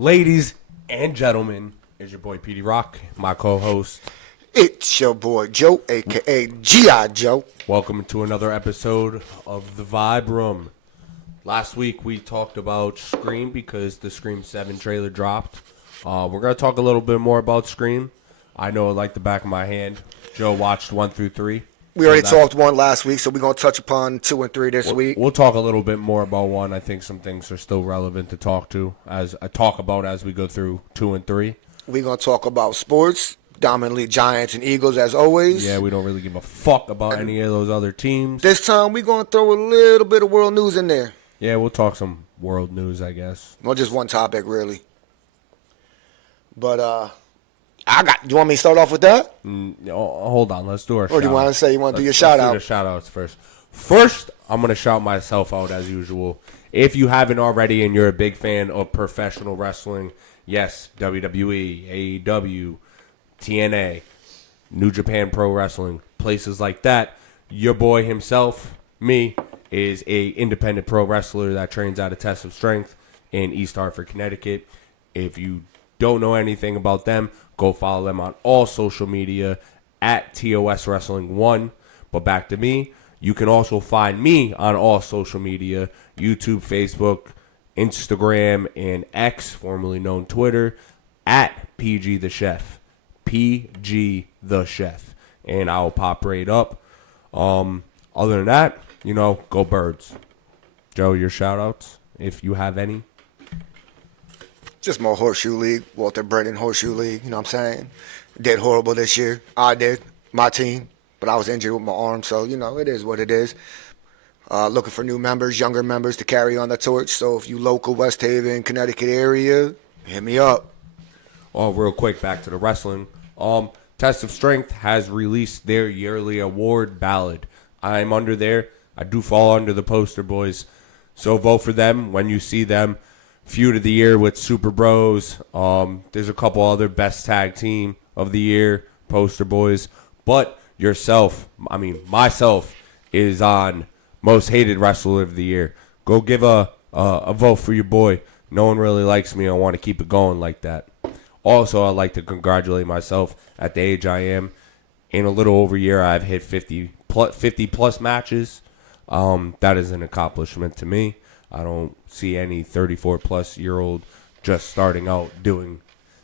Ladies and gentlemen, it's your boy PD Rock, my co-host. It's your boy Joe, a.k.a. G.I. Joe. Welcome to another episode of The Vibe Room. Last week we talked about Scream because the Scream 7 trailer dropped. We're going to talk a little bit more about Scream. I know it like the back of my hand. Joe watched 1 through 3. We already talked 1 last week, so we're going to touch upon 2 and 3 this week. We'll talk a little bit more about 1. I think some things are still relevant to talk about as we go through 2 and 3. We're going to talk about sports, dominantly Giants and Eagles as always. Yeah, we don't really give a fuck about any of those other teams. This time we're going to throw a little bit of world news in there. Yeah, we'll talk some world news, I guess. Well, just one topic, really. But, do you want me to start off with that? Hold on, let's do our shout-out. Or do you want to say you want to do your shout-out? Let's do the shout-outs first. First, I'm going to shout myself out as usual. If you haven't already and you're a big fan of professional wrestling, yes, WWE, AEW, TNA, New Japan Pro Wrestling, places like that, your boy himself, me, is a independent pro wrestler that trains out of Test of Strength in East Hartford, Connecticut. If you don't know anything about them, go follow them on all social media at TOS Wrestling 1. But back to me, you can also find me on all social media, YouTube, Facebook, Instagram, and X, formerly known Twitter, at PG the Chef. PG the Chef. And I'll pop right up. Other than that, go Birds. Joe, your shout-outs, if you have any. Just more Horseshoe League, Walter Brennan Horseshoe League, you know what I'm saying? Did horrible this year. I did, my team, but I was injured with my arm, so, it is what it is. Looking for new members, younger members to carry on the torch, so if you local West Haven, Connecticut area, hit me up. Oh, real quick, back to the wrestling. Test of Strength has released their yearly award ballot. I'm under there. I do fall under the poster boys, so vote for them when you see them. Feud of the year with Super Bros. There's a couple other best tag team of the year poster boys. But myself is on most hated wrestler of the year. Go give a vote for your boy. No one really likes me. I want to keep it going like that. Also, I'd like to congratulate myself at the age I am. In a little over a year, I've hit 50 plus matches. That is an accomplishment to me. I don't see any 34-plus-year-old just starting out doing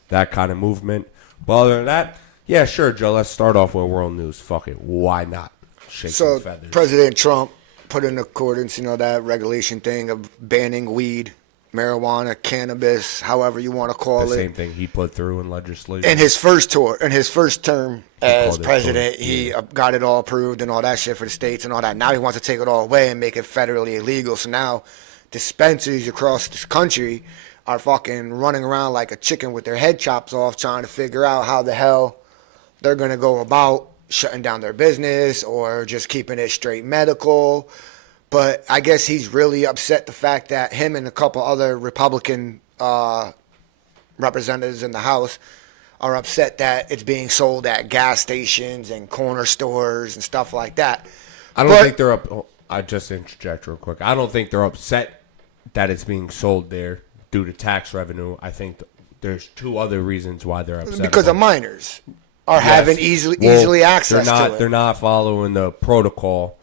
that kind of movement. But other than that, yeah, sure, Joe, let's start off with world news. Fuck it. Why not? Shake some feathers. President Trump put in accordance, that regulation thing of banning weed, marijuana, cannabis, however you want to call it. The same thing he put through in legislation. In his first term as president, he got it all approved and all that shit for the states and all that. Now he wants to take it all away and make it federally illegal. So now dispensaries across this country are fucking running around like a chicken with their head chopped off trying to figure out how the hell they're going to go about shutting down their business or just keeping it straight medical. But I guess he's really upset the fact that him and a couple other Republican representatives in the House are upset that it's being sold at gas stations and corner stores and stuff like that. I don't think they're up. I just interject real quick. I don't think they're upset that it's being sold there due to tax revenue. I think there's 2 other reasons why they're upset. Because of minors are having easily access to it. They're not following the protocol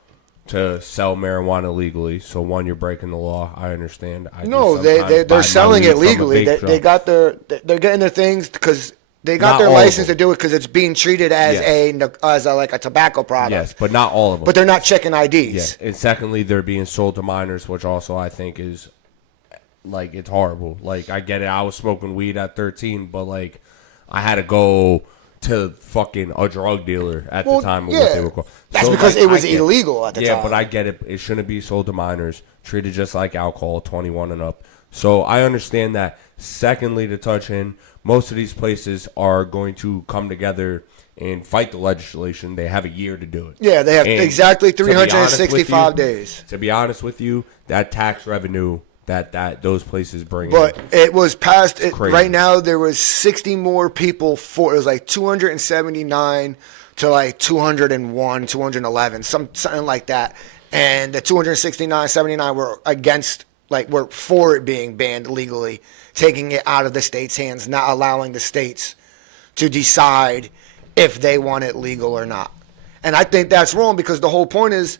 to sell marijuana legally. So, 1, you're breaking the law. I understand. They're selling it legally. They got they're getting their things because they got their license to do it because it's being treated as a tobacco product. Yes, but not all of them. But they're not checking IDs. Yeah. And secondly, they're being sold to minors, which also I think is it's horrible. I get it. I was smoking weed at 13, but I had to go to fucking a drug dealer at the time of what they were called. That's because it was illegal at the time. Yeah, but I get it. It shouldn't be sold to minors. Treated just like alcohol, 21 and up. So I understand that. Secondly, to touch in, most of these places are going to come together and fight the legislation. They have a year to do it. Yeah, they have exactly 365 days. To be honest with you, that tax revenue that those places bring but it was passed right now. There was 60 more people it was 279 to 201 211 something like that, and the 269 79 were against Like, we're for it being banned legally, taking it out of the state's hands, not allowing the states to decide if they want it legal or not. And I think that's wrong, because the whole point is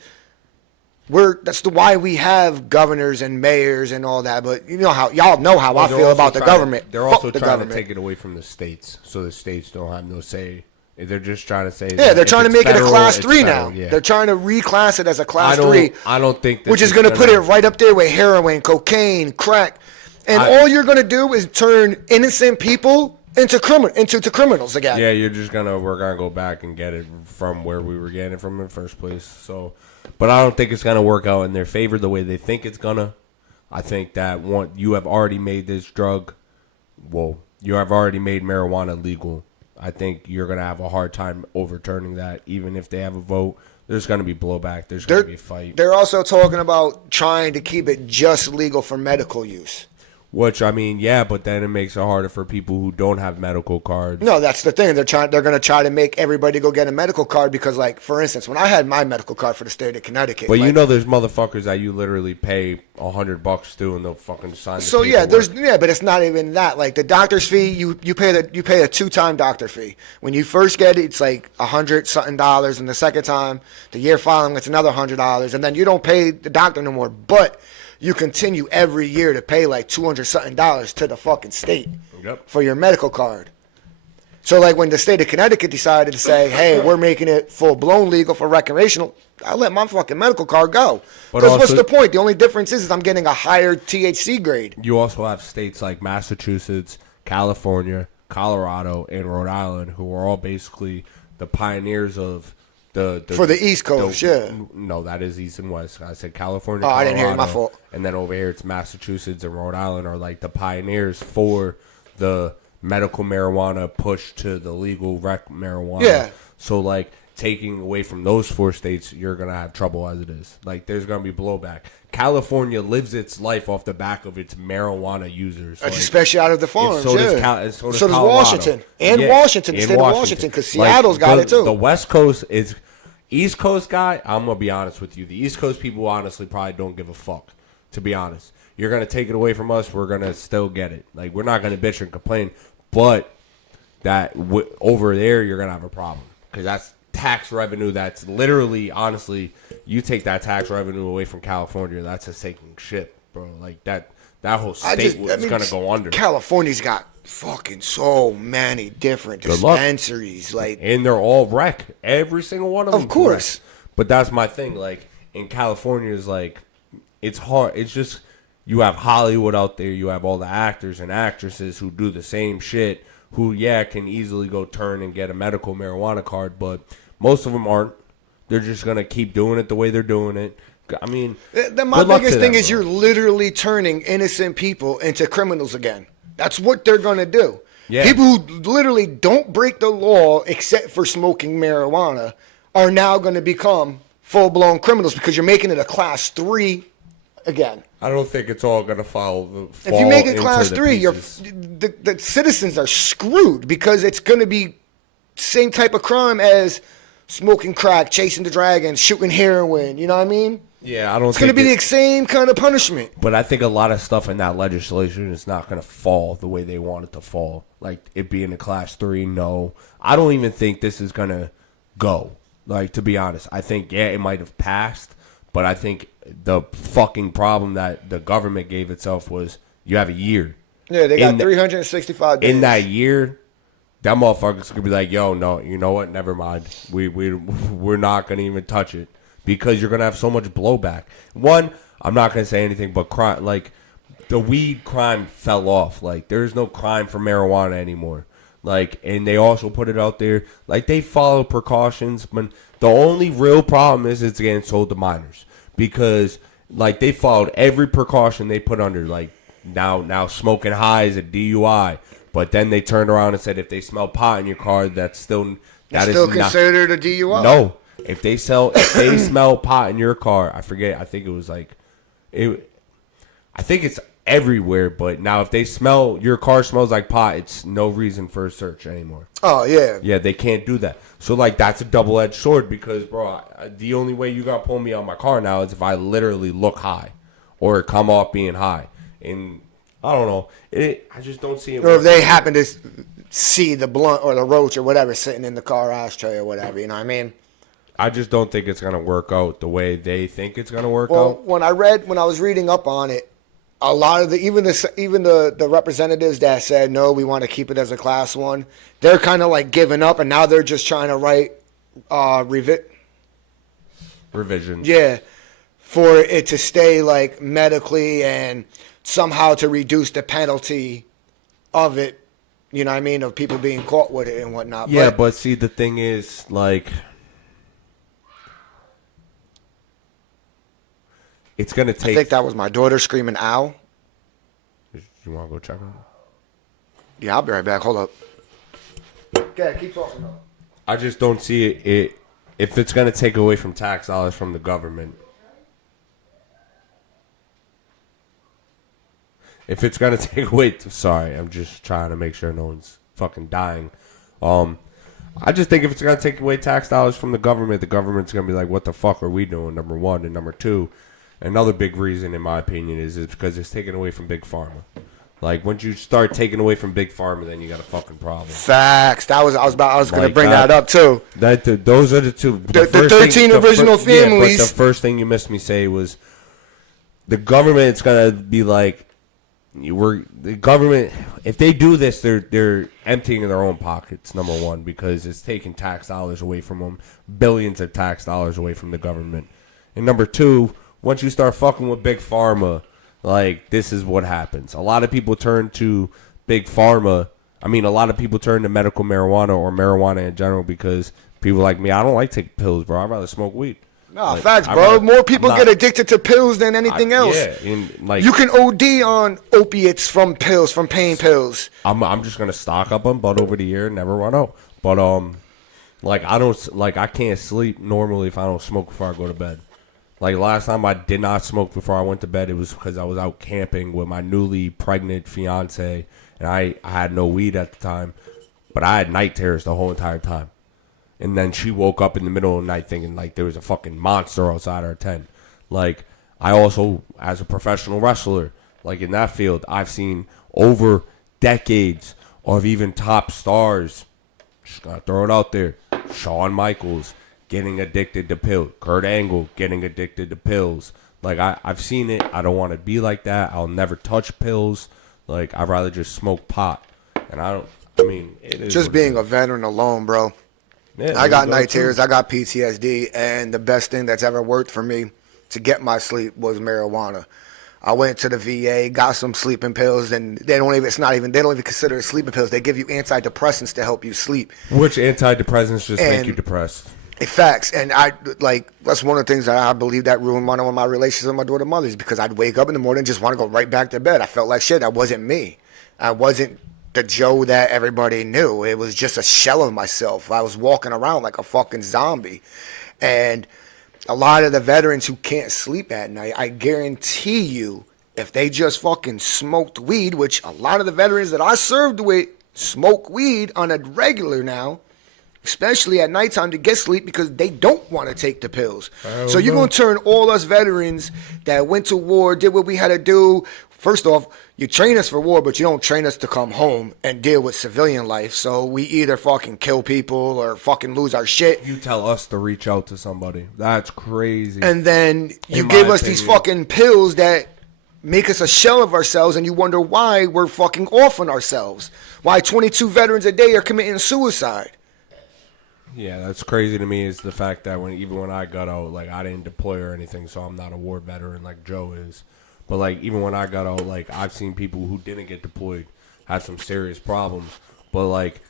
that's why we have governors and mayors and all that. But y'all know how I feel about the government. They're also trying to take it away from the states, so the states don't have no say. They're just trying to say, they're trying to make it a class 3 now. Yeah. They're trying to reclass it as a class 3. I don't think which is going to put it right up there with heroin, cocaine, crack, and all you're going to do is turn innocent people into criminals again. Yeah, we're gonna go back and get it from where we were getting it from in the first place. So, but I don't think it's gonna work out in their favor the way they think it's gonna. I think that you have already made this drug. Well, you have already made marijuana legal. I think you're gonna have a hard time overturning that, even if they have a vote. There's gonna be blowback. There's gonna be a fight. They're also talking about trying to keep it just legal for medical use. Which, I mean, yeah, but then it makes it harder for people who don't have medical cards. No, that's the thing. They're going to try to make everybody go get a medical card because, like, for instance, when I had my medical card for the state of Connecticut. But there's motherfuckers that you literally pay $100 to and they'll fucking sign the So paperwork. but it's not even that. Like, the doctor's fee, you pay a 2-time doctor fee. When you first get it, it's like $100-something, and the second time, the year following, it's another $100, and then you don't pay the doctor no more. But you continue every year to pay like $200-something to the fucking state for your medical card. So, like, when the state of Connecticut decided to say, hey, we're making it full-blown legal for recreational, I let my fucking medical card go. Because what's the point? The only difference is I'm getting a higher THC grade. You also have states like Massachusetts, California, Colorado, and Rhode Island, who are all basically the pioneers of for the East Coast, yeah. No, that is East and West. I said California, Colorado, I didn't hear you, my fault. And then over here it's Massachusetts and Rhode Island are like the pioneers for the medical marijuana push to the legal rec marijuana. Yeah. So, like, taking away from those 4 states, you're going to have trouble as it is. Like, there's going to be blowback. California lives its life off the back of its marijuana users. Like, especially out of the farms, so does Colorado. Washington. And Washington, the state of Washington, because Seattle's got it too. The West Coast is... East Coast guy, I'm going to be honest with you. The East Coast people honestly probably don't give a fuck, to be honest. You're going to take it away from us, we're going to still get it. Like, we're not going to bitch and complain, but over there, you're going to have a problem. Because that's tax revenue that's literally, honestly, you take that tax revenue away from California, that's a sinking ship, bro. Like, that whole state is going to go under. California's got fucking so many different dispensaries, like, and they're all rec. Every single one of them. Of course. But that's my thing. Like, in California, is like, it's hard. It's just, you have Hollywood out there. You have all the actors and actresses who do the same shit. Who, can easily go turn and get a medical marijuana card, but most of them aren't. They're just gonna keep doing it the way they're doing it. I mean, my biggest thing is you're literally turning innocent people into criminals again. That's what they're going to do. Yeah. People who literally don't break the law except for smoking marijuana are now going to become full-blown criminals because you're making it a class 3 again. I don't think it's all going to fall if you make it class 3, the citizens are screwed because it's going to be same type of crime as smoking crack, chasing the dragon, shooting heroin. You know what I mean? Yeah, I don't. It's going to be the same kind of punishment. But I think a lot of stuff in that legislation is not going to fall the way they want it to fall. Like it being a class 3, no. I don't even think this is going to go. Like, to be honest, I think, it might have passed, but I think the fucking problem that the government gave itself was you have a year. Yeah, they got 365 days. In that year, that motherfucker's going to be like, yo, no, you know what? Never mind. We're not going to even touch it. Because you're going to have so much blowback. One, I'm not going to say anything, but crime, like, the weed crime fell off. Like, there's no crime for marijuana anymore. Like, and they also put it out there. Like, they follow precautions. But the only real problem is it's getting sold to minors. Because, like, they followed every precaution they put under. Like, now smoking high is a DUI. But then they turned around and said if they smell pot in your car, that's still... That is still considered a DUI? No. If they smell pot in your car, I forget. I think it was like, I think it's everywhere. But now, if they smell your car smells like pot, it's no reason for a search anymore. Oh yeah, yeah, they can't do that. So like that's a double-edged sword because, bro, the only way you got to pull me on my car now is if I literally look high, or come off being high. And I don't know. I just don't see it. Or if they happen to see the blunt or the roach or whatever sitting in the car ashtray or whatever, you know what I mean? I just don't think it's going to work out the way they think it's going to work Well, out. when I was reading up on it, a lot of even the representatives that said no, we want to keep it as a class 1, they're kind of like giving up, and now they're just trying to write Revisions. Yeah, for it to stay like medically and somehow to reduce the penalty of it. You know what I mean? Of people being caught with it and whatnot. Yeah, but see, the thing is, like, it's going to take... I think that was my daughter screaming, ow. You want to go check her? Yeah, I'll be right back. Hold up. Okay, keep talking though. I just don't see it if it's going to take away from tax dollars from the government. If it's going to take away... Sorry, I'm just trying to make sure no one's fucking dying. I just think if it's going to take away tax dollars from the government's going to be like, what the fuck are we doing, number one? And number two, another big reason, in my opinion, is because it's taken away from Big Pharma. Like, once you start taking away from Big Pharma, then you got a fucking problem. Facts. I was going Like to bring that up, too. Those are the two. The 13 original families. Yeah, but the first thing you missed me say was the government's going to be like, the government, if they do this, they're emptying their own pockets, number one, because it's taking tax dollars away from them, billions of tax dollars away from the government. And number two, once you start fucking with Big Pharma, like, this is what happens. A lot of people turn to Big Pharma. I mean, a lot of people turn to medical marijuana or marijuana in general because people like me, I don't like taking pills, bro. I'd rather smoke weed. No, like, facts, bro. More people get addicted to pills than anything else. Yeah, and like, you can OD on opiates from pills, from pain pills. I'm just gonna stock up on bud over the year and never run out. But like, I can't sleep normally if I don't smoke before I go to bed. Like, last time I did not smoke before I went to bed, it was because I was out camping with my newly pregnant fiance, and I had no weed at the time, but I had night terrors the whole entire time. And then she woke up in the middle of the night thinking, like, there was a fucking monster outside our tent. Like, I also, as a professional wrestler, like, in that field, I've seen over decades of even top stars, just gotta throw it out there, Shawn Michaels getting addicted to pills, Kurt Angle getting addicted to pills. Like, I've seen it. I don't want to be like that. I'll never touch pills. Like, I'd rather just smoke pot. And it is just being a veteran alone, bro. Yeah, I got night terrors. I got PTSD, and the best thing that's ever worked for me to get my sleep was marijuana. I went to the VA, got some sleeping pills, and they don't even consider it sleeping pills. They give you antidepressants to help you sleep. Which antidepressants just make you depressed? Facts. And that's one of the things that I believe that ruined one of my relationships with my daughter mother, is because I'd wake up in the morning and just want to go right back to bed. I felt like shit. That wasn't me. I wasn't the Joe that everybody knew. It was just a shell of myself. I was walking around like a fucking zombie. And a lot of the veterans who can't sleep at night, I guarantee you, if they just fucking smoked weed, which a lot of the veterans that I served with smoke weed on a regular now, especially at nighttime to get sleep, because they don't want to take the pills. So you're going to turn all us veterans that went to war, did what we had to do. First off, you train us for war, but you don't train us to come home and deal with civilian life. So we either fucking kill people or fucking lose our shit. You tell us to reach out to somebody. That's crazy. And then you give us these fucking pills that make us a shell of ourselves, and you wonder why we're fucking off on ourselves. Why 22 veterans a day are committing suicide. Yeah, that's crazy to me, is the fact that even when I got out, like, I didn't deploy or anything, so I'm not a war veteran like Joe is. But, like, even when I got out, like, I've seen people who didn't get deployed have some serious problems. But, like,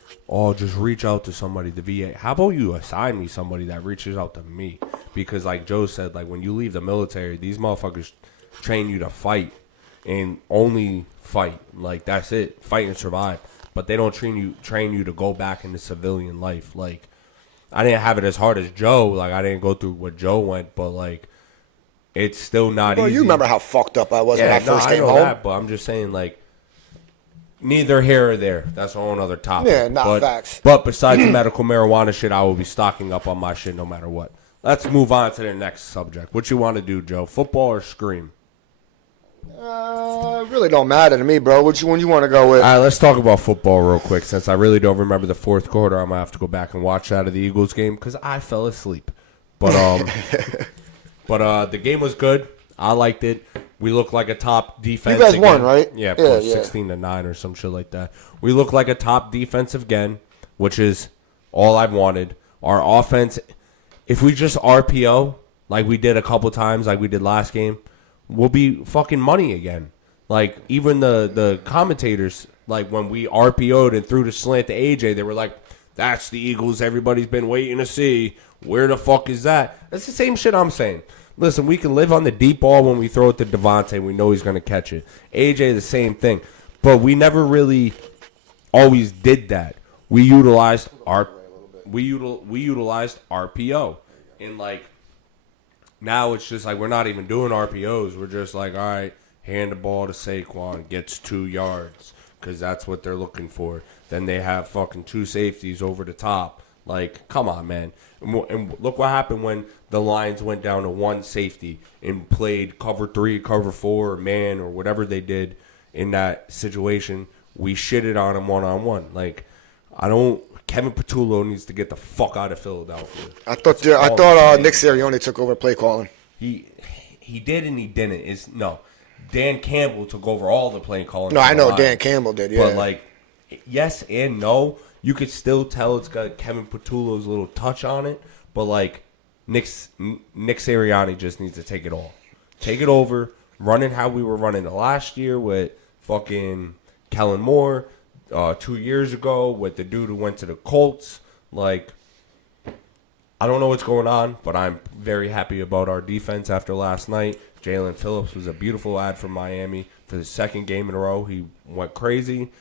just reach out to somebody, the VA. How about you assign me somebody that reaches out to me? Because, like Joe said, like, when you leave the military, these motherfuckers train you to fight and only fight. Like, that's it. Fight and survive. But they don't train you to go back into civilian life. Like, I didn't have it as hard as Joe. Like, I didn't go through what Joe went, but, like, it's still not easy. You remember how fucked up I was when I first came home. That, but I'm just saying, like, neither here or there. That's a whole other topic. Yeah, facts. But besides the medical marijuana shit, I will be stocking up on my shit no matter what. Let's move on to the next subject. What you want to do, Joe? Football or Scream? Really don't matter to me, bro. Which one you want to go with? All right, let's talk about football real quick. Since I really don't remember the fourth quarter, I'm gonna have to go back and watch that of the Eagles game because I fell asleep. But the game was good. I liked it. We look like a top defense. You guys again. won, right? Yeah, 16-9 or some shit like that. We look like a top defense again, which is all I've wanted. Our offense, if we just RPO like we did a couple times, like we did last game, we'll be fucking money again. Like, even the commentators, like, when we RPO'd and threw the slant to AJ, they were like, that's the Eagles everybody's been waiting to see. Where the fuck is that? That's the same shit I'm saying. Listen, we can live on the deep ball when we throw it to Devontae. We know he's going to catch it. AJ, the same thing. But we never really always did that. We utilized RPO. And, like, now it's just like we're not even doing RPOs. We're just like, all right, hand the ball to Saquon, gets 2 yards because that's what they're looking for. Then they have fucking 2 safeties over the top. Like, come on, man. And look what happened when the Lions went down to 1 safety and played cover 3, cover 4, or man, or whatever they did in that situation. We shitted on them one-on-one. Like, Kevin Patullo needs to get the fuck out of Philadelphia. I thought Nick Sirianni took over play calling. He did and he didn't. Dan Campbell took over all the play calling. No, I know Dan Campbell did, yeah. But, like, yes and no. You could still tell it's got Kevin Patullo's little touch on it. But, like, Nick Sirianni just needs to take it all. Take it over. Run it how we were running the last year with fucking Kellen Moore. 2 years ago with the dude who went to the Colts. Like, I don't know what's going on, but I'm very happy about our defense after last night. Jalen Phillips was a beautiful ad from Miami for the second game in a row. He went crazy.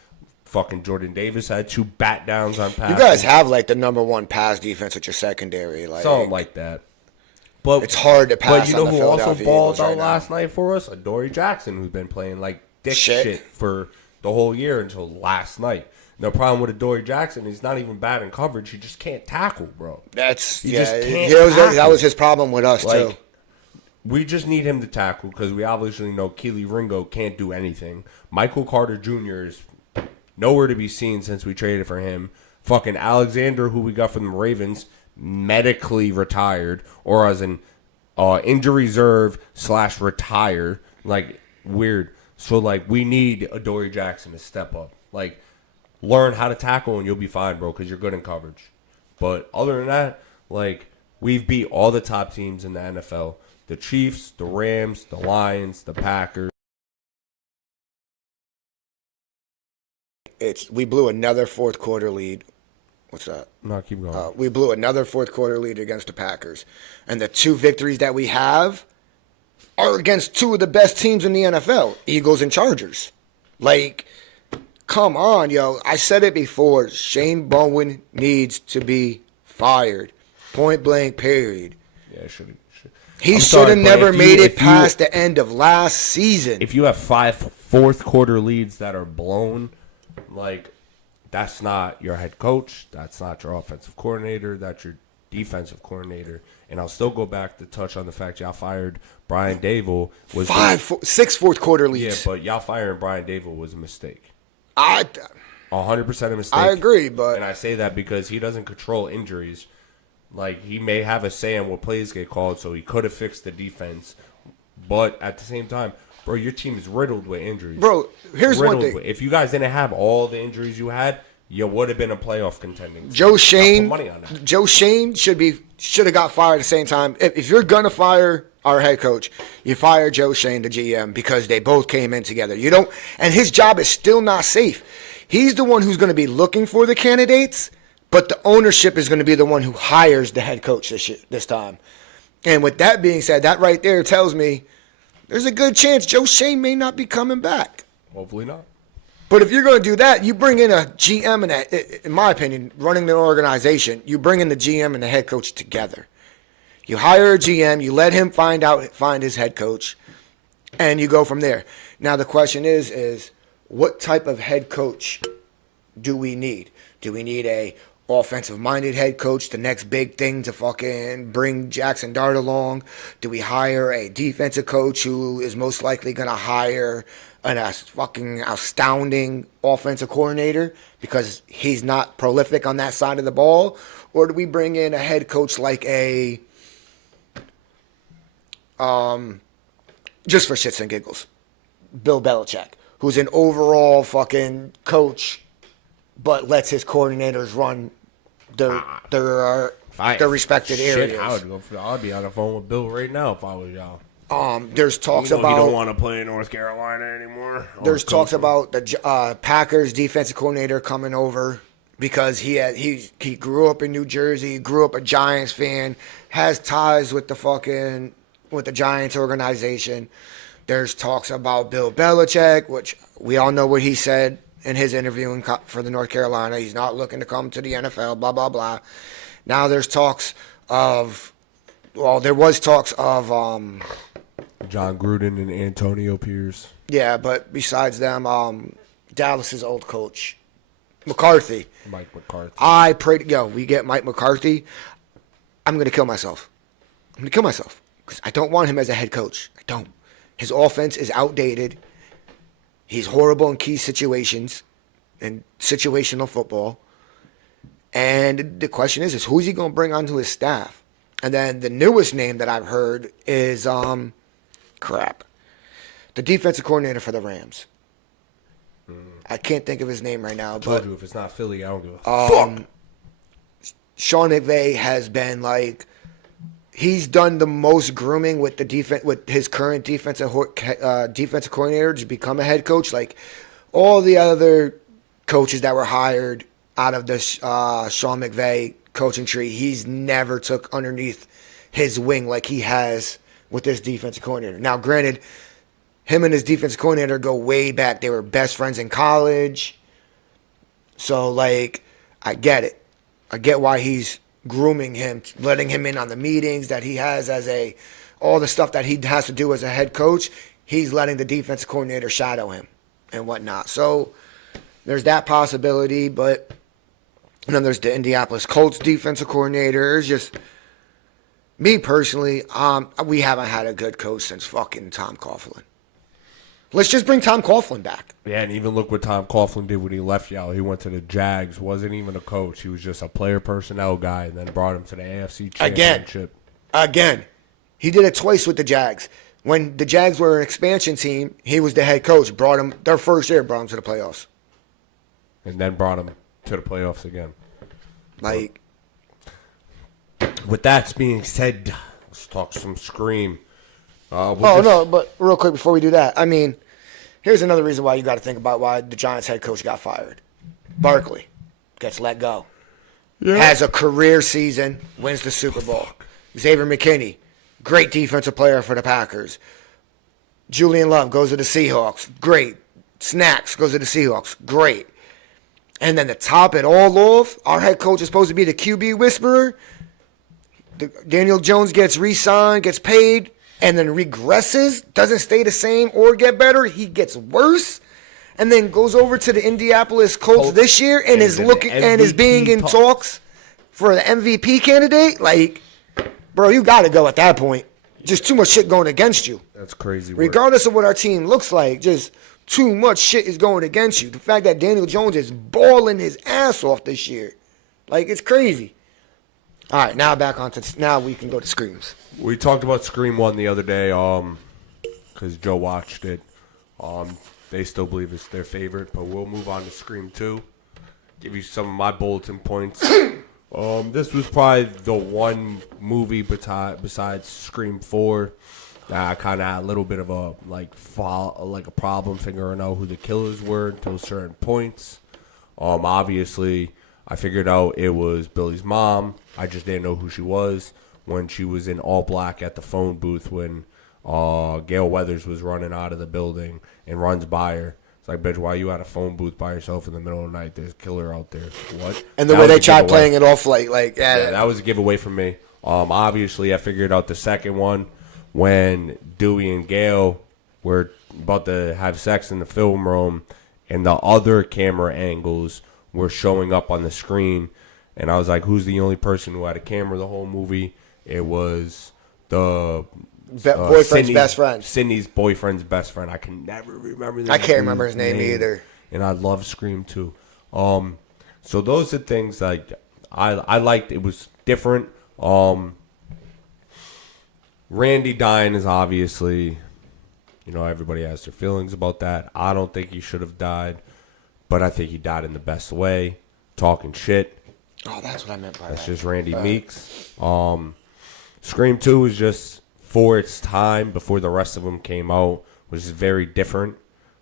Fucking Jordan Davis had 2 bat downs on passes. You guys have, like, the number 1 pass defense with your secondary. Like, something like that. But it's hard to pass. But you know who also balled out last night for us? Adoree Jackson, who's been playing like dick shit for the whole year until last night. The problem with Adoree Jackson, he's not even bad in coverage. He just can't tackle, bro. Just can't tackle. That was his problem with us, too. We just need him to tackle because we obviously know Kelee Ringo can't do anything. Michael Carter Jr. is nowhere to be seen since we traded for him. Fucking Alexander, who we got from the Ravens, medically retired, or as an injury reserve / retire. Like, weird. So, like, we need Adoree Jackson to step up. Like, learn how to tackle and you'll be fine, bro, because you're good in coverage. But other than that, like, we've beat all the top teams in the NFL. The Chiefs, the Rams, the Lions, the Packers. We blew another fourth quarter lead. What's that? No, keep going. We blew another fourth quarter lead against the Packers. And the 2 victories that we have are against 2 of the best teams in the NFL, Eagles and Chargers. Like, come on, yo. I said it before. Shane Bowen needs to be fired. Point blank, period. Yeah, should. He should have never made it past the end of last season. If you have 5 fourth quarter leads that are blown, like, that's not your head coach. That's not your offensive coordinator. That's your defensive coordinator. And I'll still go back to touch on the fact y'all fired Brian Dable. 6 fourth quarter leads. Yeah, but y'all firing Brian Dable was a mistake. 100% a mistake. I agree, but... And I say that because he doesn't control injuries. Like, he may have a say on what plays get called, so he could have fixed the defense. But at the same time, bro, your team is riddled with injuries. Bro, here's one thing. If you guys didn't have all the injuries you had, you would have been a playoff contending. Joe Shane should have got fired at the same time. If you're gonna fire our head coach, you fire Joe Shane, the GM, because they both came in together. And his job is still not safe. He's the one who's going to be looking for the candidates, but the ownership is going to be the one who hires the head coach this time. And with that being said, that right there tells me there's a good chance Joe Shane may not be coming back. Hopefully not. But if you're going to do that, you bring in a GM and, in my opinion, running the organization, you bring in the GM and the head coach together. You hire a GM, you let him find his head coach, and you go from there. Now the question is what type of head coach do we need? Do we need a offensive-minded head coach, the next big thing to fucking bring Jackson Dart along? Do we hire a defensive coach who is most likely going to hire a fucking astounding offensive coordinator because he's not prolific on that side of the ball? Or do we bring in a head coach like a, just for shits and giggles, Bill Belichick, who's an overall fucking coach, but lets his coordinators run their respected areas. I'd be on the phone with Bill right now if I was y'all. There's talks you about he don't want to play in North Carolina anymore. There's talks about the Packers defensive coordinator coming over because he grew up in New Jersey, grew up a Giants fan, has ties with the Giants organization. There's talks about Bill Belichick, which we all know what he said in his interview for the North Carolina. He's not looking to come to the NFL, blah, blah, blah. Now there's talks of, there was talks of John Gruden and Antonio Pierce. Yeah, but besides them, Dallas's old coach, McCarthy. Mike McCarthy. I pray to we get Mike McCarthy. I'm going to kill myself. Because I don't want him as a head coach. I don't. His offense is outdated. He's horrible in key situations and situational football. And the question is who's he going to bring onto his staff? And then the newest name that I've heard is, the defensive coordinator for the Rams. I can't think of his name right now. I told you, if it's not Philly, I don't give a fuck. Sean McVay has been he's done the most grooming with with his current defensive coordinator to become a head coach. Like all the other coaches that were hired out of the Sean McVay coaching tree, he's never took underneath his wing like he has with this defensive coordinator. Now, granted, him and his defensive coordinator go way back. They were best friends in college. So, I get it. I get why he's grooming him, letting him in on the meetings that he has all the stuff that he has to do as a head coach. He's letting the defensive coordinator shadow him and whatnot. So, there's that possibility, but then there's the Indianapolis Colts defensive coordinator. It's just, me personally, we haven't had a good coach since fucking Tom Coughlin. Let's just bring Tom Coughlin back. Yeah, and even look what Tom Coughlin did when he left y'all. He went to the Jags, wasn't even a coach. He was just a player personnel guy, and then brought him to the AFC Championship. Again. He did it twice with the Jags. When the Jags were an expansion team, he was the head coach. Brought him, their first year, brought him to the playoffs. And then brought him to the playoffs again. With that being said, let's talk some Scream. But real quick before we do that, here's another reason why you got to think about why the Giants head coach got fired. Barkley gets let go. Yeah. Has a career season, wins the Super Bowl. Xavier McKinney, great defensive player for the Packers. Julian Love goes to the Seahawks, great. Snacks goes to the Seahawks, great. And then to top it all off, our head coach is supposed to be the QB whisperer. Daniel Jones gets re-signed, gets paid, and then regresses, doesn't stay the same or get better. He gets worse, and then goes over to the Indianapolis Colts this year and is being in talks for the MVP candidate. Bro, you got to go at that point. Just too much shit going against you. That's crazy. Regardless of what our team looks like, just too much shit is going against you. The fact that Daniel Jones is balling his ass off this year, it's crazy. All right, now we can go to Screams. We talked about Scream 1 the other day because Joe watched it. They still believe it's their favorite, but we'll move on to Scream 2. Give you some of my bulletin points. This was probably the one movie besides Scream 4 that I kind of had a little bit of a a problem figuring out who the killers were until certain points. Obviously, I figured out it was Billy's mom. I just didn't know who she was when she was in all black at the phone booth when Gail Weathers was running out of the building and runs by her. It's like, bitch, why you at a phone booth by yourself in the middle of the night? There's a killer out there. What? And the way they tried playing it off, yeah, that was a giveaway from me. Obviously, I figured out the second one when Dewey and Gail were about to have sex in the film room, and the other camera angles were showing up on the screen. And I was like, who's the only person who had a camera the whole movie? It was the boyfriend's Sydney's best friend. Sydney's boyfriend's best friend. I can never remember that. I can't remember his name either. And I love Scream 2. So those are things like I liked. It was different. Randy dying is obviously, everybody has their feelings about that. I don't think he should have died, but I think he died in the best way, talking shit. Oh, that's what I meant by that. That's just Randy Meeks. Scream 2 was just for its time before the rest of them came out, which is very different.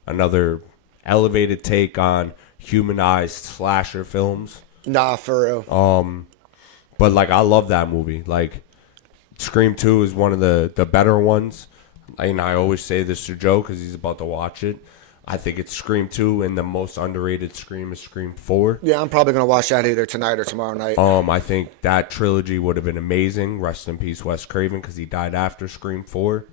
Another elevated take on humanized slasher films. Nah, for real. But like, I love that movie. Like, Scream 2 is one of the better ones. And I always say this to Joe because he's about to watch it. I think it's Scream 2, and the most underrated Scream is Scream 4. Yeah, I'm probably going to watch that either tonight or tomorrow night. I think that trilogy would have been amazing. Rest in peace, Wes Craven, because he died after Scream 4.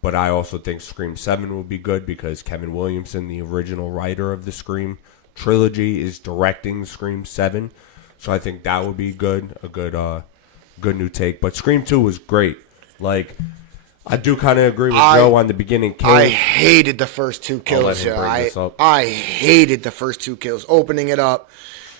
But I also think Scream 7 would be good because Kevin Williamson, the original writer of the Scream trilogy, is directing Scream 7. So I think that would be good, a good new take. But Scream 2 was great. Like, I do kind of agree with Joe on the beginning kills. I hated the first two kills. I hated the first two kills. Opening it up,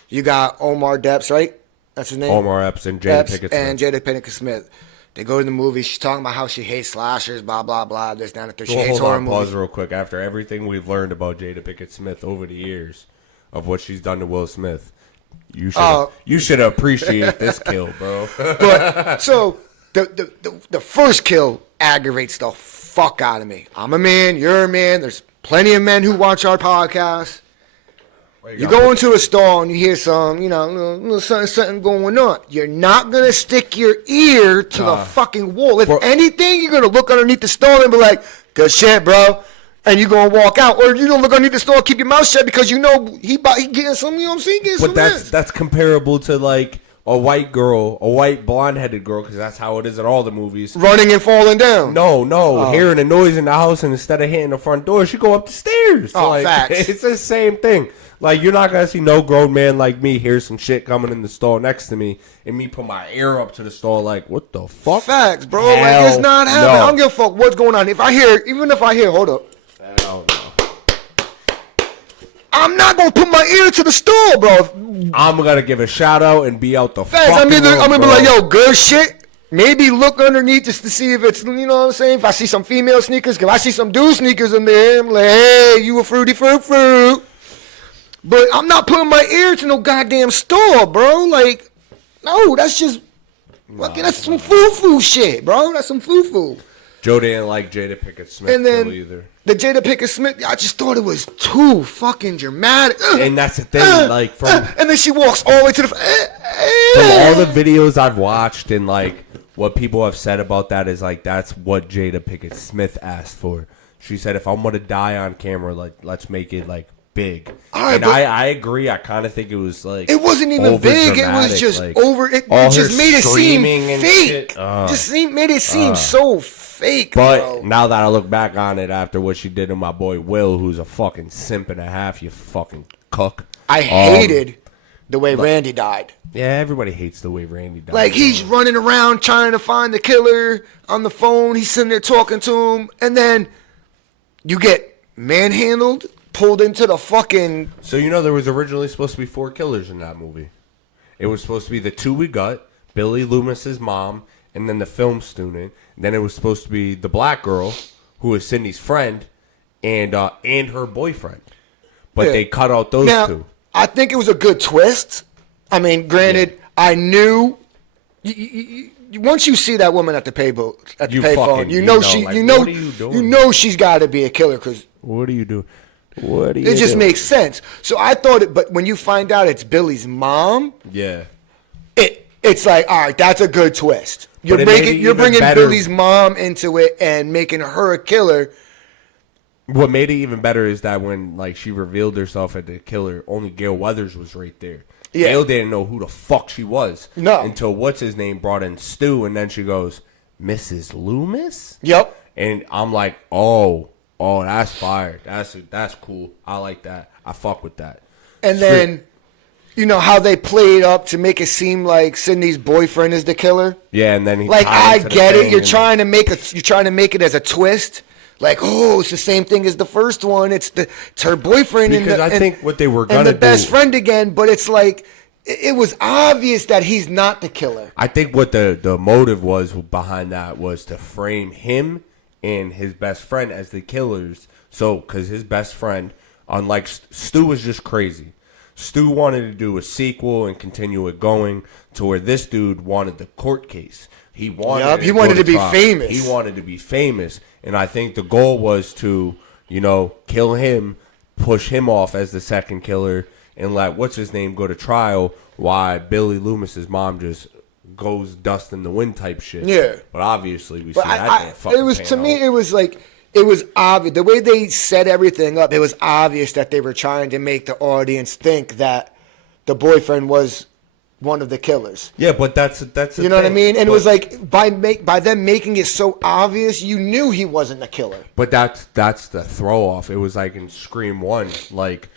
you got Omar Epps, right? That's his name? Omar Epps and Jada Pinkett Smith. And Jada Pinkett Smith. They go to the movie. She's talking about how she hates slashers, blah, blah, blah, this, down, and she hates horror movies. Pause real quick. After everything we've learned about Jada Pinkett Smith over the years of what she's done to Will Smith, you should appreciate this kill, bro. But so the first kill aggravates the fuck out of me. I'm a man, you're a man. There's plenty of men who watch our podcast. You go into a stall and you hear some, little something going on. You're not going to stick your ear to the fucking wall. If anything, you're going to look underneath the stall and be like, good shit, bro. And you're going to walk out. Or you don't look underneath the stall, keep your mouth shut because he getting some, you know what I'm saying? But that's comparable to like a white blonde-headed girl, because that's how it is in all the movies. Running and falling down. No. Hearing a noise in the house, and instead of hitting the front door, she go up the stairs. Facts. It's the same thing. Like, you're not going to see no grown man like me hear some shit coming in the stall next to me, and me put my ear up to the stall like, what the fuck? Facts, bro. Like, it's not happening. I don't give a fuck what's going on. Even if I hear, hold up. Hell no. I'm not going to put my ear to the stall, bro. I'm going to give a shout out and be out the Facts. I'm going to be like, yo, good shit. Maybe look underneath just to see if it's, you know what I'm saying? If I see some female sneakers, if I see some dude sneakers in there, I'm like, hey, you a fruity fruit. But I'm not putting my ear to no goddamn stall, bro. Like, no, that's just, that's some foo-foo shit, bro. That's some foo-foo. Joe didn't like Jada Pinkett Smith either. The Jada Pinkett Smith, I just thought it was too fucking dramatic. And that's the thing, and then she walks all the way to the... From all the videos I've watched and, like, what people have said about that is, like, that's what Jada Pinkett Smith asked for. She said, if I'm going to die on camera, like, let's make it, like, big. Right, and I agree. I kind of think it was, like, it wasn't even big. It was just like, over... It just made it seem fake. Made it seem so fake, but now that I look back on it after what she did to my boy Will, who's a fucking simp and a half, you fucking cook. I hated the way Randy died. Yeah, everybody hates the way Randy died. Like, he's running around trying to find the killer on the phone. He's sitting there talking to him. And then you get manhandled, pulled into the fucking... So, there was originally supposed to be 4 killers in that movie. It was supposed to be the 2 we got, Billy Loomis's mom, and then the film student. And then it was supposed to be the black girl, who is Sydney's friend, and her boyfriend. But they cut out those two. I think it was a good twist. I mean, granted, I knew... once you see that woman at the payphone, you know she's got to be a killer. Cause what are you doing? It just makes sense. So I thought it, but when you find out it's Billy's mom, it's like, all right, that's a good twist. You're bringing Billy's mom into it and making her a killer. What made it even better is that when she revealed herself as the killer, only Gail Weathers was right there. Yeah. Gail didn't know who the fuck she was until what's his name brought in Stu, and then she goes, Mrs. Loomis? Yep. And I'm like, oh, that's fire. That's cool. I like that. I fuck with that. And then you know how they played up to make it seem like Sydney's boyfriend is the killer. Yeah, and then he Like tied I it to the get it. thing You're and- trying to make it as a twist. Like, oh, it's the same thing as the first one. It's her boyfriend Because I think what they were gonna and the best do- friend again. But it's like it was obvious that he's not the killer. I think what the motive was behind that was to frame him and his best friend as the killers. So, because his best friend, unlike Stu, was just crazy. Stu wanted to do a sequel and continue it going to where this dude wanted the court case. He wanted. Yup, it he go wanted to be trial. famous. He wanted to be famous, and I think the goal was to, kill him, push him off as the second killer, and let what's his name go to trial. Why Billy Loomis's mom just goes dust in the wind type shit. Yeah. But obviously we see But that. didn't fucking it was pan to me. out. It was like it was obvious the way they set everything up. It was obvious that they were trying to make the audience think that the boyfriend was one of the killers. Yeah, but that's the You know what I thing. mean? And it But- was like by them making it so obvious, you knew he wasn't the killer. But that's the throw off. It was like in Scream 1, like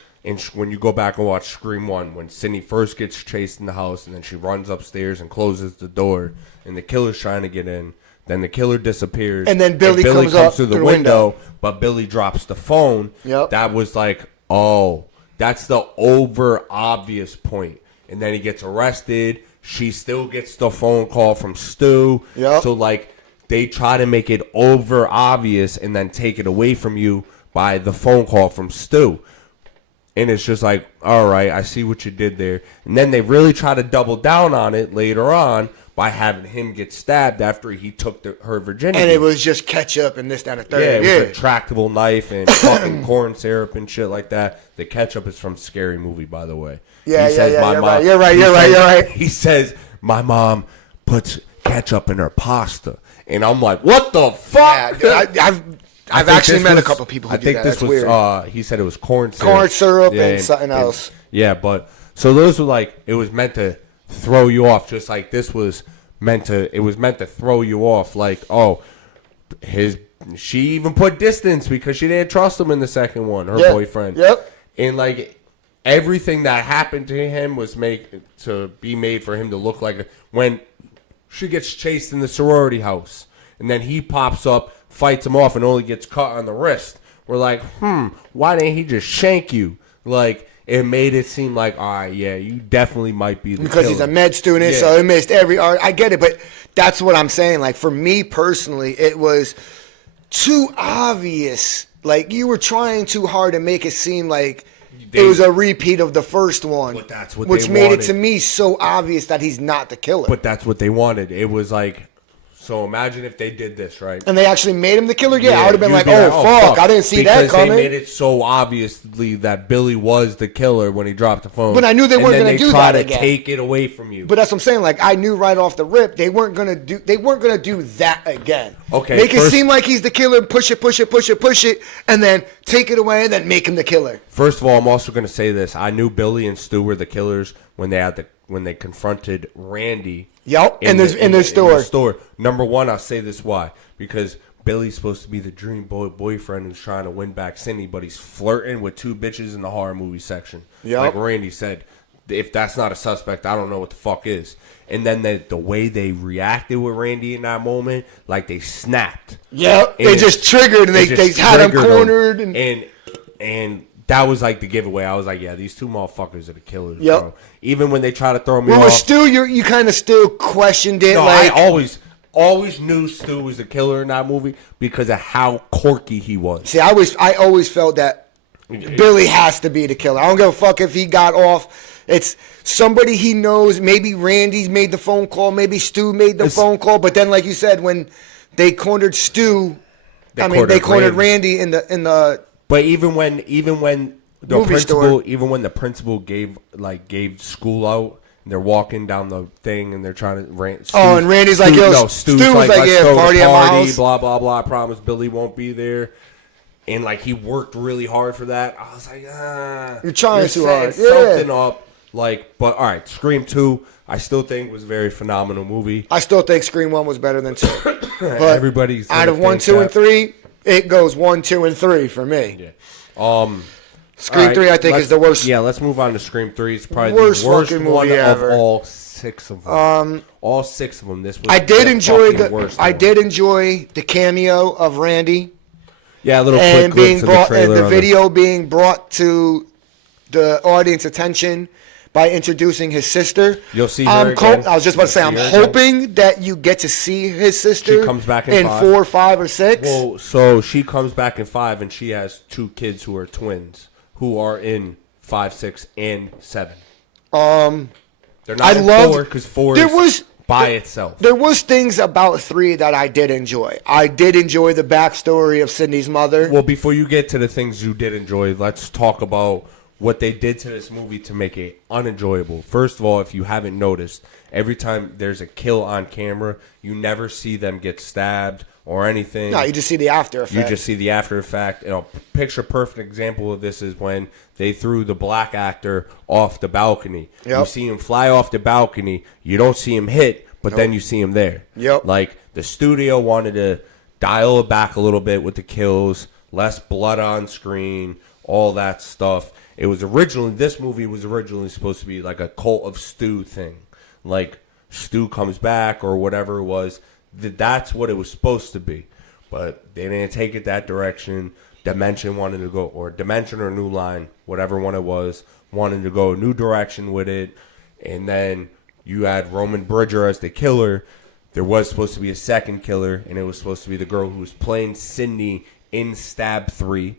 when you go back and watch Scream 1, when Sydney first gets chased in the house and then she runs upstairs and closes the door and the killer's trying to get in. Then the killer disappears. And then Billy comes up through the through the window, window. but Billy drops the phone. Yep. That was like, oh, that's the over obvious point. And then he gets arrested. She still gets the phone call from Stu. Yep. So like they try to make it over obvious and then take it away from you by the phone call from Stu. And it's just like, all right, I see what you did there. And then they really try to double down on it later on by having him get stabbed after he took her virginity. And it was just ketchup and this, that, and the Yeah, third. it was a tractable knife and fucking corn syrup and shit like that. The ketchup is from Scary Movie, by the way. Yeah, He says, yeah, "My you're mom-" right, you're right, he you're right, says- you're right. He says, my mom puts ketchup in her pasta. And I'm like, what the fuck? Yeah, I've think actually this met a was- couple people who I do think that. this That's was, weird. he said it was corn syrup. Corn syrup and something else. Yeah, but, so those were like, it was meant to throw you off, just like this was meant to throw you off, like, oh, she even put distance because she didn't trust him in the second one, her Yeah, boyfriend. yep. And like everything that happened to him was made for him to look like when she gets chased in the sorority house, and then he pops up, fights him off, and only gets caught on the wrist. We're like, why didn't he just shank you? Like it made it seem like, all right, yeah, you definitely might be the Because he's a killer. med student, Yeah. so he missed every art. I get it, but that's what I'm saying. Like, for me personally, it was too obvious. Like, you were trying too hard to make it seem like it was a repeat of the first one. But that's what which they made it wanted. to me so obvious that he's not the killer. But that's what they wanted. It was like, so imagine if they did this, right? and they actually made him the killer? Yeah, I would have been you'd like, be oh, fuck, I didn't see that because coming. they made it so obviously that Billy was the killer when he dropped the phone. But I knew they And weren't then gonna they do try that to again. take it away from you. But that's what I'm saying. Like, I knew right off the rip they weren't gonna do that again. Okay, make it first- seem like he's the killer, push it, and then take it away and then make him the killer. First of all, I'm also going to say this. I knew Billy and Stu were the killers when they confronted Randy. Yep, in the store. In the store. Number one, I'll say this why. Because Billy's supposed to be the dream boyfriend who's trying to win back Cindy, but he's flirting with two bitches in the horror movie section. Yep. Like Randy said, if that's not a suspect, I don't know what the fuck is. And then the way they reacted with Randy in that moment, like they snapped. Yep, And they just triggered and they just had him triggered cornered. and that was like the giveaway. I was like, yeah, these two motherfuckers are the killers, Yep. bro. Even when they try to throw me Well, off. with Stu, you kind of still questioned it. No, like, I always knew Stu was the killer in that movie because of how quirky he was. see, I always felt that Billy has to be the killer. I don't give a fuck if he got off. It's somebody he knows. Maybe Randy's made the phone call. Maybe Stu made the phone call. But then, like you said, when they cornered Stu, they cornered Randy in the. But even when the Movie principal, store. even when the principal gave school out, and they're walking down the thing and they're trying to And Randy's like, yo, Stu's Stu was like, let's yeah, throw the party at my house. blah blah blah. I promise Billy won't be there. And like he worked really hard for that. I was like, You're trying too hard. setting Yeah. something up. Like, but all right, Scream 2, I still think was a very phenomenal movie. I still think Scream 1 was better than 2. But Everybody's out of 1, 2, and 3, it goes 1, 2, and 3 for me. Yeah. Scream right, 3, I think, is the worst. Yeah, let's move on to Scream 3. It's probably Worst the worst fucking one movie of ever. all 6 of them. All 6 of them. This was I did the enjoy fucking worst I one. did enjoy the cameo of Randy Yeah, a little and quick being clips of brought the and trailer. the video being brought to the audience attention by introducing his sister. You'll see her again. I was just about to say, You'll I'm see her again. hoping that you get to see his sister. She comes back in 5. 4, 5, or 6. Well, so she comes back in 5, and she has 2 kids who are twins, who are in 5, 6, and 7. They're not in 4 because 4 is by itself. There was things about 3 that I did enjoy. I did enjoy the backstory of Sydney's mother. Well, before you get to the things you did enjoy, let's talk about what they did to this movie to make it unenjoyable. First of all, if you haven't noticed, every time there's a kill on camera, you never see them get stabbed or anything. No, you just see the after effect. You just see the after effect. Picture perfect example of this is when they threw the black actor off the balcony. Yep. You see him fly off the balcony. You don't see him hit, but then you see him there. Yep. Like the studio wanted to dial it back a little bit with the kills, less blood on screen, all that stuff. This movie was originally supposed to be like a Cult of Stu thing. Like Stu comes back or whatever it was. That's what it was supposed to be. But they didn't take it that direction. Dimension wanted to go, or Dimension or New Line, whatever one it was, wanted to go a new direction with it. And then you had Roman Bridger as the killer. There was supposed to be a second killer, and it was supposed to be the girl who was playing Sydney in Stab 3.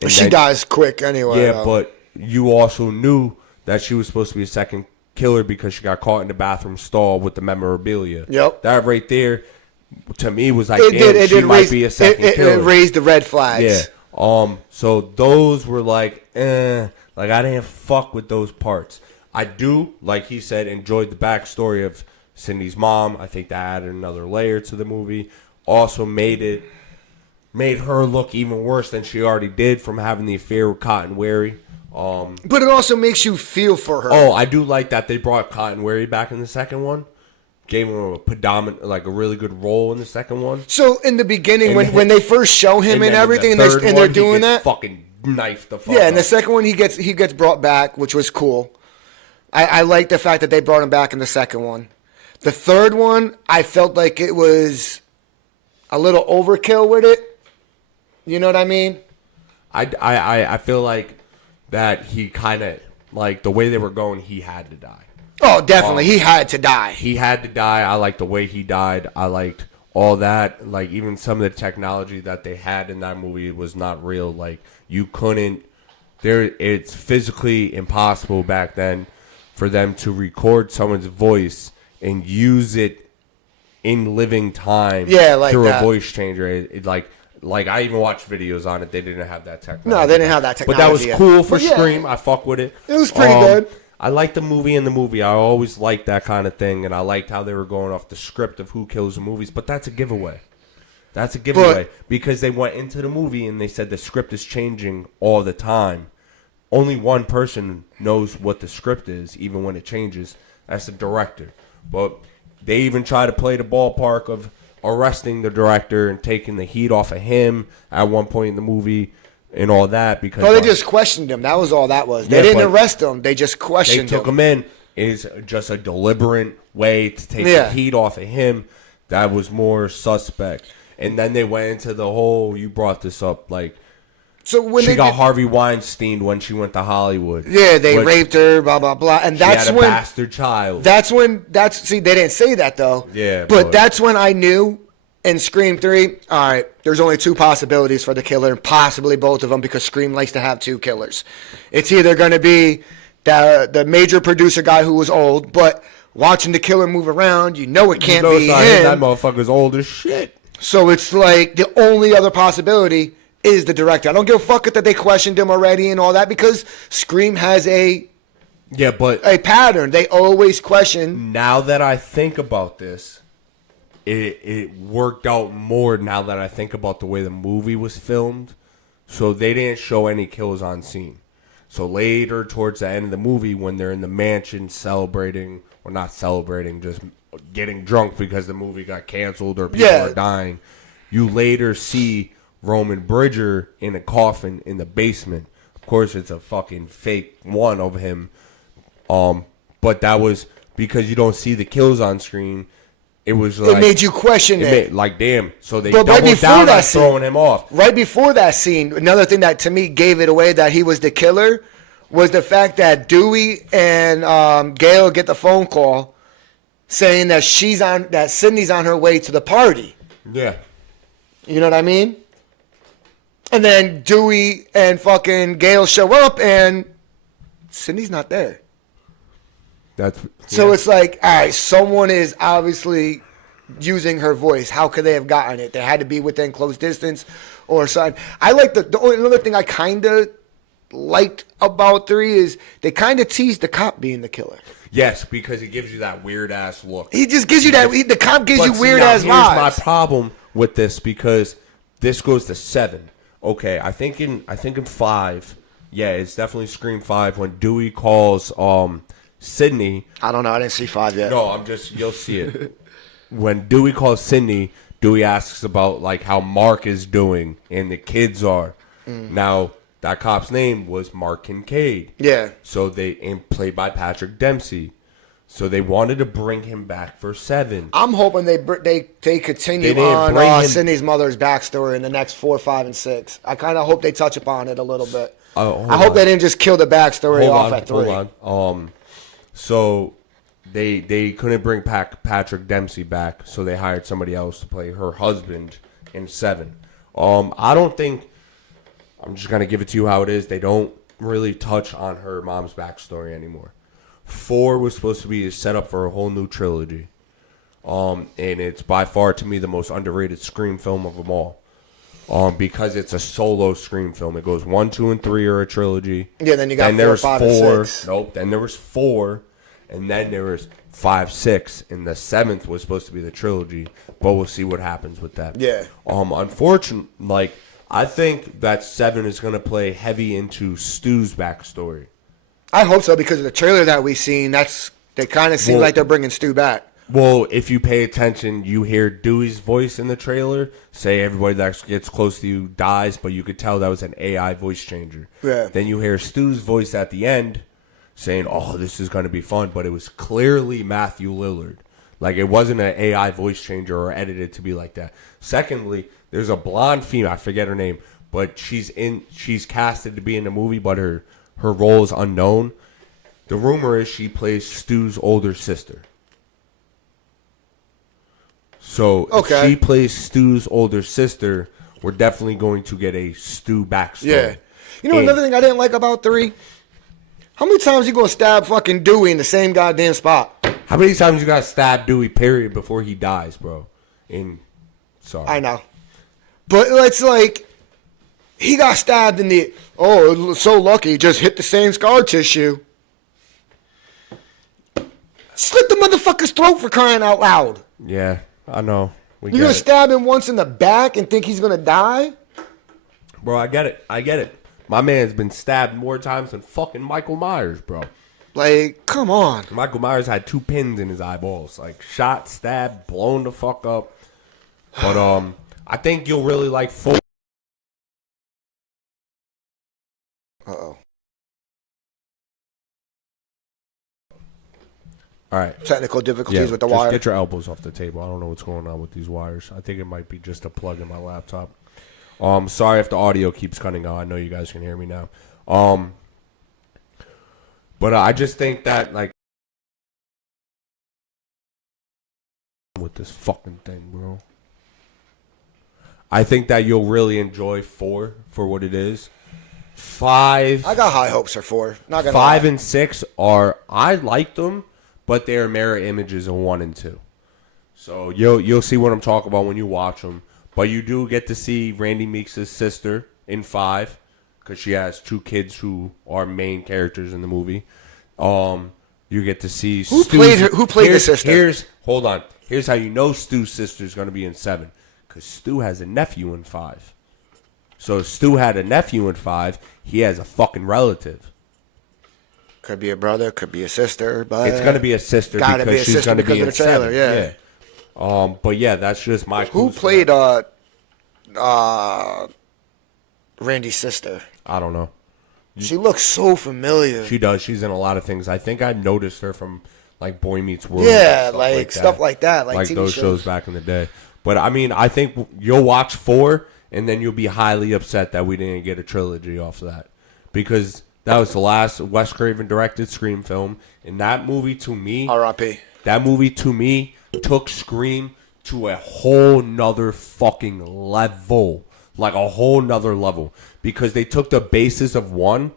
And she dies quick anyway. Yeah, but you also knew that she was supposed to be a second killer because she got caught in the bathroom stall with the memorabilia. Yep. That right there, to me, was like, it might be a second killer. It raised the red flags. Yeah. So those were like, like I didn't fuck with those parts. I do, like he said, enjoyed the backstory of Cindy's mom. I think that added another layer to the movie. Also made her look even worse than she already did from having the affair with Cotton Wary. But it also makes you feel for her. Oh, I do like that they brought Cotton Wary back in the second one. Gave him a predominant, like a really good role in the second one. So in the beginning, when they first show him and everything, and they're doing that, fucking knifed the fuck. Yeah, and the second one he gets brought back, which was cool. I like the fact that they brought him back in the second one. The third one, I felt like it was a little overkill with it. You know what I mean? I feel like that he kind of, like, the way they were going, he had to die. Oh, definitely. He had to die. He had to die. I liked the way he died. I liked all that. Like, even some of the technology that they had in that movie was not real. Like, you couldn't... It's physically impossible back then for them to record someone's voice and use it in living time through that. A voice changer. Like I even watched videos on it. They didn't have that technology. No, they didn't have that technology. But that was yet. cool for Scream. I fuck with it. It was pretty good. I liked the movie in the movie. I always liked that kind of thing, and I liked how they were going off the script of who kills the movies. But that's a giveaway. That's a giveaway because they went into the movie and they said the script is changing all the time. Only one person knows what the script is, even when it changes. That's the director. But they even try to play the ballpark of arresting the director and taking the heat off of him at one point in the movie and all that. Because they just questioned him. That was all that was. They didn't arrest him. They just questioned him. They took him in. Is just a deliberate way to take the heat off of him. That was more suspect. And then they went into the whole, you brought this up, like, so when she got Harvey Weinstein when she went to Hollywood. Yeah, they raped her, blah, blah, blah. And that's she had a bastard child. See, they didn't say that, though. Yeah. But that's when I knew in Scream 3, all right, there's only 2 possibilities for the killer, and possibly both of them, because Scream likes to have 2 killers. It's either going to be the major producer guy who was old, but watching the killer move around, you know it can't be him. That motherfucker's old as shit. So it's like the only other possibility is the director. I don't give a fuck that they questioned him already and all that, because Scream has a pattern. They always question. Now that I think about this, it worked out more now that I think about the way the movie was filmed. So they didn't show any kills on scene. So later, towards the end of the movie, when they're in the mansion celebrating, or not celebrating, just getting drunk because the movie got canceled or people are dying, you later see Roman Bridger in a coffin in the basement. course, it's a fucking fake one of him. But that was because you don't see the kills on screen. It was like, it made you question it. Like, damn. So they But right doubled before down that on scene- throwing him off. Right before that scene, another thing that to me gave it away that he was the killer was the fact that Dewey and Gail get the phone call saying that Sydney's on her way to the party. Yeah. You know what I mean? And then Dewey and fucking Gail show up and Sydney's not there. So it's like, all right, someone is obviously using her voice. How could they have gotten it? They had to be within close distance or something. I like the only another thing I kind of liked about 3 is they kind of teased the cop being the killer. Yes, because it gives you that weird ass look. He just gives you that. The cop gives you weird ass here's vibes. my problem with this because this goes to 7. Okay, I think in 5, yeah, it's definitely Scream 5 when Dewey calls Sydney. I don't know. I didn't see 5 yet. No, you'll see it. When Dewey calls Sydney, Dewey asks about like how Mark is doing and the kids are. Now that cop's name was Mark Kincaid. Yeah. So played by Patrick Dempsey. So they wanted to bring him back for 7. I'm hoping they continue They didn't bring on him- Sydney's mother's backstory in the next 4, 5, and 6. I kind of hope they touch upon it a little bit. Hold I hope on. they didn't just kill the backstory off at 3. Hold on. So they couldn't bring Patrick Dempsey back, so they hired somebody else to play her husband in 7. I don't think. I'm just gonna give it to you how it is. They don't really touch on her mom's backstory anymore. 4 was supposed to be a setup for a whole new trilogy. And it's by far to me the most underrated Scream film of them all. Because it's a solo Scream film. It goes 1, 2, and 3 are a trilogy. Yeah, then you got 4, there's 5, and 6. Nope. Then there was 4, and then there was 5, 6, and the 7th was supposed to be the trilogy. But we'll see what happens with that. Yeah. Unfortunately, like I think that 7 is gonna play heavy into Stu's backstory. I hope so because of the trailer that we've seen. They kind of seem like they're bringing Stu back. Well, if you pay attention, you hear Dewey's voice in the trailer say everybody that gets close to you dies, but you could tell that was an AI voice changer. Yeah. Then you hear Stu's voice at the end saying, "Oh, this is going to be fun," but it was clearly Matthew Lillard. Like it wasn't an AI voice changer or edited to be like that. Secondly, there's a blonde female, I forget her name, but she's casted to be in the movie, but her role is unknown. The rumor is she plays Stu's older sister. So if she plays Stu's older sister, we're definitely going to get a Stu backstory. Yeah. You know another thing I didn't like about 3? How many times you gonna stab fucking Dewey in the same goddamn spot? How many times you got to stab Dewey, period, before he dies, bro? Sorry. I know. But it's like, he got stabbed in the, so lucky, just hit the same scar tissue. Slit the motherfucker's throat for crying out loud. Yeah, I know. You're going to stab him once in the back and think he's going to die? Bro, I get it. My man's been stabbed more times than fucking Michael Myers, bro. Like, come on. Michael Myers had 2 pins in his eyeballs. Like, shot, stabbed, blown the fuck up. But, I think you'll really like 4. Uh-oh. All right. Technical difficulties with the wire. Just get your elbows off the table. I don't know what's going on with these wires. I think it might be just a plug in my laptop. Sorry if the audio keeps cutting out. I know you guys can hear me now. But I just think that, like, with this fucking thing, bro. I think that you'll really enjoy 4 for what it is. 5. I got high hopes for 4. Not gonna 5 lie. and 6 are, I like them, but they are mirror images of 1 and 2. So you'll see what I'm talking about when you watch them. But you do get to see Randy Meeks' sister in 5, because she has 2 kids who are main characters in the movie. You get to see Who played the sister? Hold on. Here's how you know Stu's sister is going to be in 7, because Stu has a nephew in 5. So if Stu had a nephew in 5, he has a fucking relative. Could be a brother, could be a sister, but It's going to be a sister gotta because be a she's sister going to because be of in the trailer, 7. yeah. But yeah, that's just my. Who clues for played that. Randy's sister? I don't know. She looks so familiar. She does. She's in a lot of things. I think I noticed her from like Boy Meets World. Yeah, and like stuff like that. Like TV those shows back in the day. But I mean, I think you'll watch 4 and then you'll be highly upset that we didn't get a trilogy off of that. Because that was the last Wes Craven directed Scream film. And that movie to me, R.I.P. That movie to me took Scream to a whole nother fucking level. Like a whole nother level. Because they took the basis of 1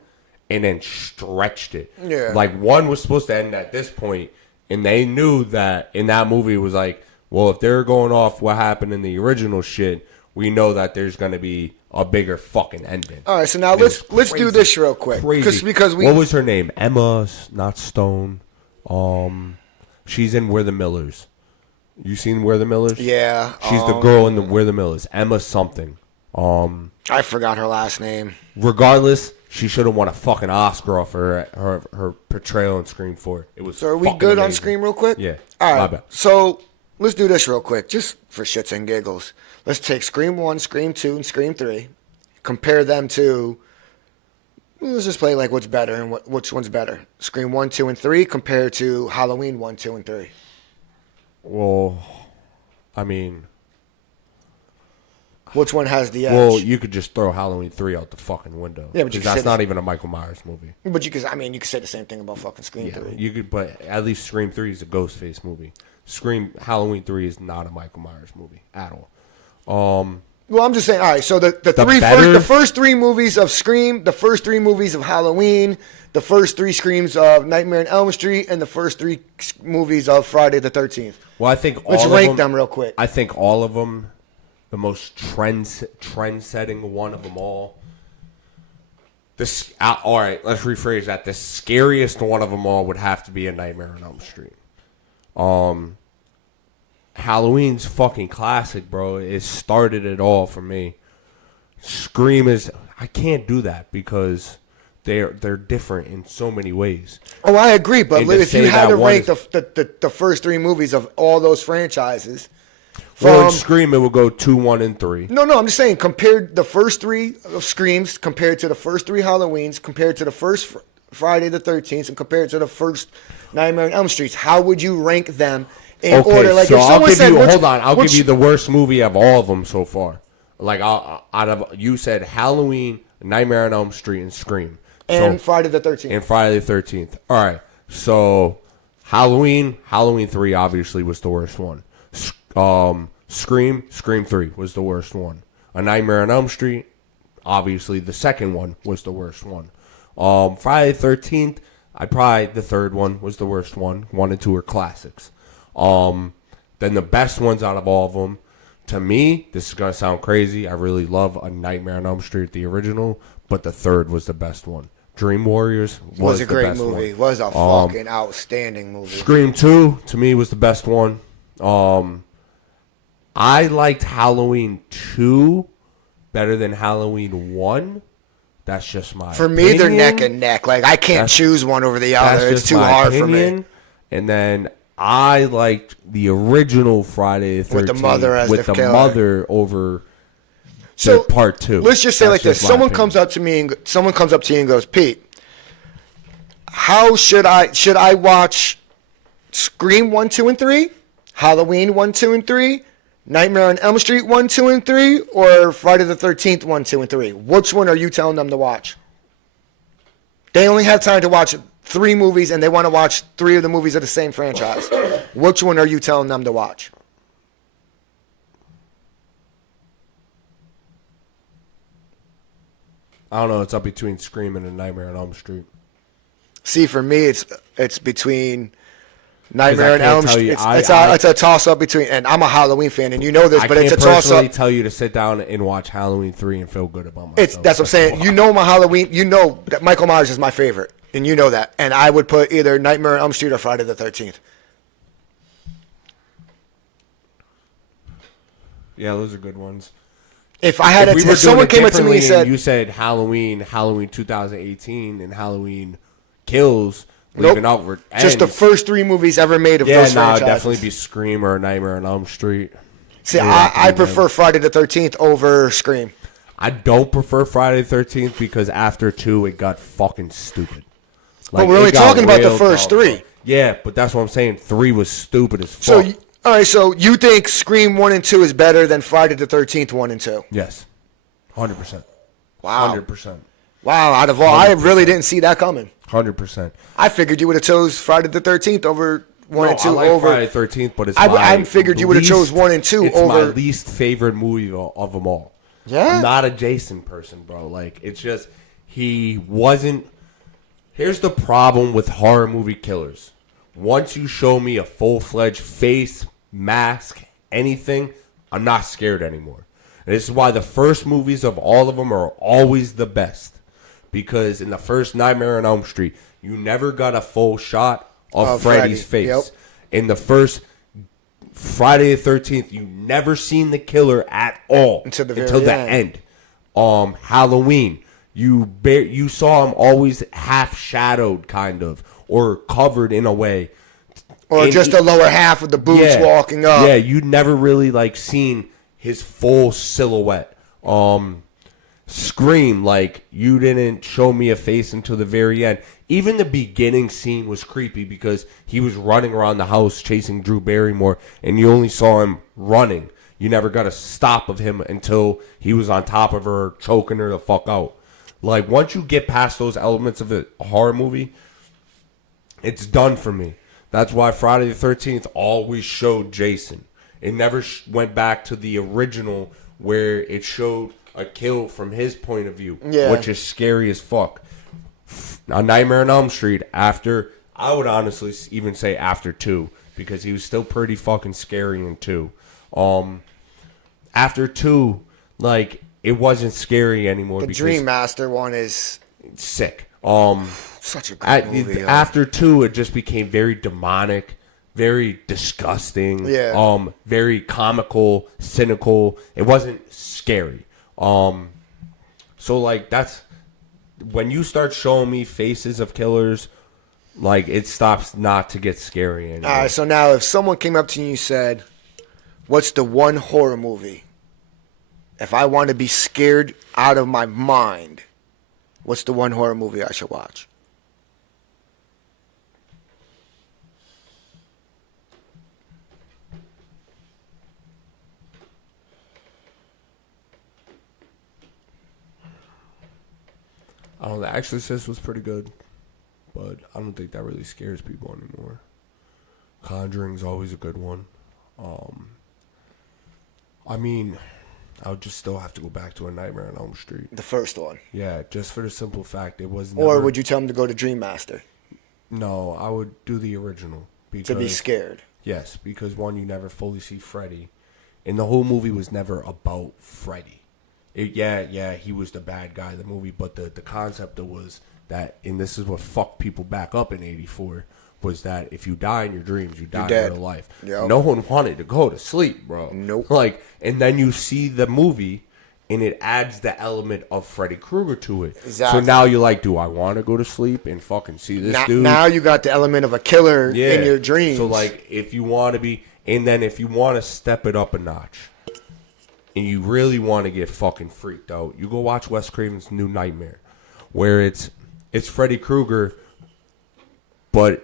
and then stretched it. Yeah. Like 1 was supposed to end at this point, and they knew that in that movie it was like, well, if they're going off what happened in the original shit, we know that there's going to be a bigger fucking ending. All right, so now let's do this real quick. Crazy. Because we. What was her name? Emma, not Stone. She's in We're the Millers. You seen We're the Millers? Yeah. She's the girl in the We're the Millers. Emma something. I forgot her last name. Regardless, she should have won a fucking Oscar off her portrayal in Scream 4. It was. So are we good amazing. on Scream real quick? Yeah. All My right. bad. So let's do this real quick, just for shits and giggles. Let's take Scream 1, Scream 2, and Scream 3. Compare them to. Let's just play like what's better and which one's better. Scream 1, 2, and 3 compared to Halloween 1, 2, and 3. Well, I mean, which one has the edge? well, you could just throw Halloween 3 out the fucking window. Yeah, but you 'cause could that's say not this- even a Michael Myers movie. But you could say the same thing about fucking Scream Yeah, 3. you could, but at least Scream 3 is a Ghostface movie. Halloween 3 is not a Michael Myers movie at all. Well, I'm just saying. All right, so the first 3 movies of Scream, the first 3 movies of Halloween, the first 3 Screams of Nightmare on Elm Street, and the first 3 movies of Friday the 13th. Well, I think Let's all rank of them, them real quick. I think all of them, the most trend-setting one of them all. All right, let's rephrase that. The scariest one of them all would have to be A Nightmare on Elm Street. Halloween's fucking classic, bro. It started it all for me. Scream is... I can't do that because they're different in so many ways. Oh, I agree. But And to if you say had to that one rank is- the first 3 movies of all those franchises... Well, in Scream, it would go 2, 1, and 3. No, I'm just saying, compared the first 3 of Screams, compared to the first 3 Halloweens, compared to the first Friday the 13th, and compared to the first Nightmare on Elm Street, how would you rank them in order? Like, so if I'll someone give said, you. which- Hold on, I'll which- give you the worst movie of all of them so far. Like, out of you said Halloween, Nightmare on Elm Street, and Scream, and Friday the 13th. and Friday the 13th. All right, so Halloween 3 obviously was the worst one. Scream 3 was the worst one. A Nightmare on Elm Street, obviously the second one was the worst one. Friday the 13th, the third one was the worst one. 1 and 2 are classics. Then the best ones out of all of them, to me, this is going to sound crazy. I really love A Nightmare on Elm Street, the original, but the third was the best one. Dream Warriors was a the great best movie. one. Was a fucking outstanding movie. Scream 2, to me, was the best one. I liked Halloween 2 better than Halloween 1. That's just my For me, they're opinion. neck and neck. Like, I can't choose one over the That's other. It's just too my hard opinion. for me. And then I liked the original Friday the 13th With the mother as with the the killer. mother over So the part 2. let's just say That's like this: just my someone opinion. comes up to me and goes, "Pete, how should I watch Scream 1, 2, and 3, Halloween 1, 2, and 3, Nightmare on Elm Street 1, 2, and 3, or Friday the 13th 1, 2, and 3? Which one are you telling them to watch? They only have time to watch 3 movies, and they want to watch 3 of the movies of the same franchise. Which one are you telling them to watch? I don't know. It's up between Scream and A Nightmare on Elm Street. See, for me, it's between Nightmare on can't Elm tell Street. you- It's a toss up between, and I'm a Halloween fan, and you know this, I but it's can't a toss personally up. tell you to sit down and watch Halloween 3 and feel good about myself. That's what I'm saying. You know my Halloween. You know that Michael Myers is my favorite, and you know that. And I would put either Nightmare on Elm Street or Friday the 13th. Yeah, those are good ones. If I had, If if someone came up to me and said, you said Halloween 2018, and Halloween Kills, Nope. leaving out just the ends. fird 3 movies ever made of Yeah, those no, it'd franchises. definitely be Scream or Nightmare on Elm Street. See, Yeah, I prefer Friday the 13th over Scream. I don't prefer Friday the 13th because after 2, it got fucking stupid. But we're only talking about the first 3. Yeah, but that's what I'm saying. 3 was stupid as fuck. So, all right, so you think Scream 1 and 2 is better than Friday the 13th 1 and 2? Yes. 100%. Wow. 100%. Wow, out of all, 100%. I really didn't see that coming. 100%. I figured you would have chose Friday the 13th over 1 and 2 I like over Friday the 13th, but I figured you would have chose 1 and 2 it's over. my least favorite movie of them all. Yeah? I'm not a Jason person, bro. Like, it's just, he wasn't. Here's the problem with horror movie killers. Once you show me a full-fledged face, mask, anything, I'm not scared anymore. And this is why the first movies of all of them are always the best. Because in the first Nightmare on Elm Street, you never got a full shot of Freddy's face. Yep. In the first Friday the 13th, you never seen the killer at all until the end. Halloween, you saw him always half shadowed, kind of, or covered in a way, or just the lower half of the boots walking up. Yeah, you'd never really like seen his full silhouette. Scream, like, you didn't show me a face until the very end. Even the beginning scene was creepy because he was running around the house chasing Drew Barrymore, and you only saw him running. You never got a stop of him until he was on top of her, choking her the fuck out. Like, once you get past those elements of a horror movie, it's done for me. That's why Friday the 13th always showed Jason. It never went back to the original where it showed a kill from his point of view, which is scary as fuck. On Nightmare on Elm Street, after, I would honestly even say after 2, because he was still pretty fucking scary in 2. After 2, like, it wasn't scary anymore. The Dream Master one is sick. Such a good movie. After 2, it just became very demonic, very disgusting. Yeah. Very comical, cynical. It wasn't scary. So like that's when you start showing me faces of killers, like it stops not to get scary anymore. All right. So now, if someone came up to you and said, "What's the one horror movie? If I want to be scared out of my mind, what's the one horror movie I should watch?" I don't know. The Exorcist was pretty good, but I don't think that really scares people anymore. Conjuring's always a good one. I mean, I would just still have to go back to A Nightmare on Elm Street. The first one. Yeah, just for the simple fact it was never... Or would you tell him to go to Dream Master? No, I would do the original. Because, to be scared? Yes, because one, you never fully see Freddy. And the whole movie was never about Freddy. He was the bad guy in the movie, but the concept was that, and this is what fucked people back up in 84, was that if you die in your dreams, you die in real life. Yep. No one wanted to go to sleep, bro. Nope. Like, and then you see the movie, and it adds the element of Freddy Krueger to it. Exactly. So now you're like, do I want to go to sleep and fucking see this dude? Now you got the element of a killer in your dreams. So, like, if you want to be, and then if you want to step it up a notch, and you really want to get fucking freaked out, you go watch Wes Craven's New Nightmare, where it's Freddy Krueger, but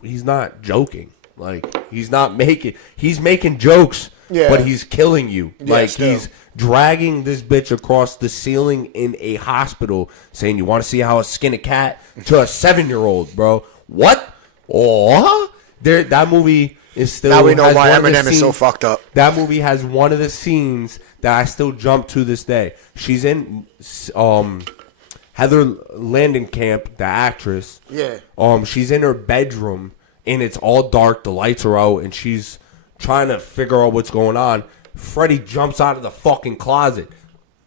he's not joking. Like, he's making jokes, but he's killing you. Like, he's dragging this bitch across the ceiling in a hospital, saying, "You want to see how I skin a cat?" to a 7-year-old, bro. What? Oh, that movie is still. Now we know why Eminem is so fucked up. That movie has one of the scenes that I still jump to this day. She's in Heather Langenkamp, the actress. Yeah. She's in her bedroom and it's all dark. The lights are out, and she's trying to figure out what's going on. Freddy jumps out of the fucking closet.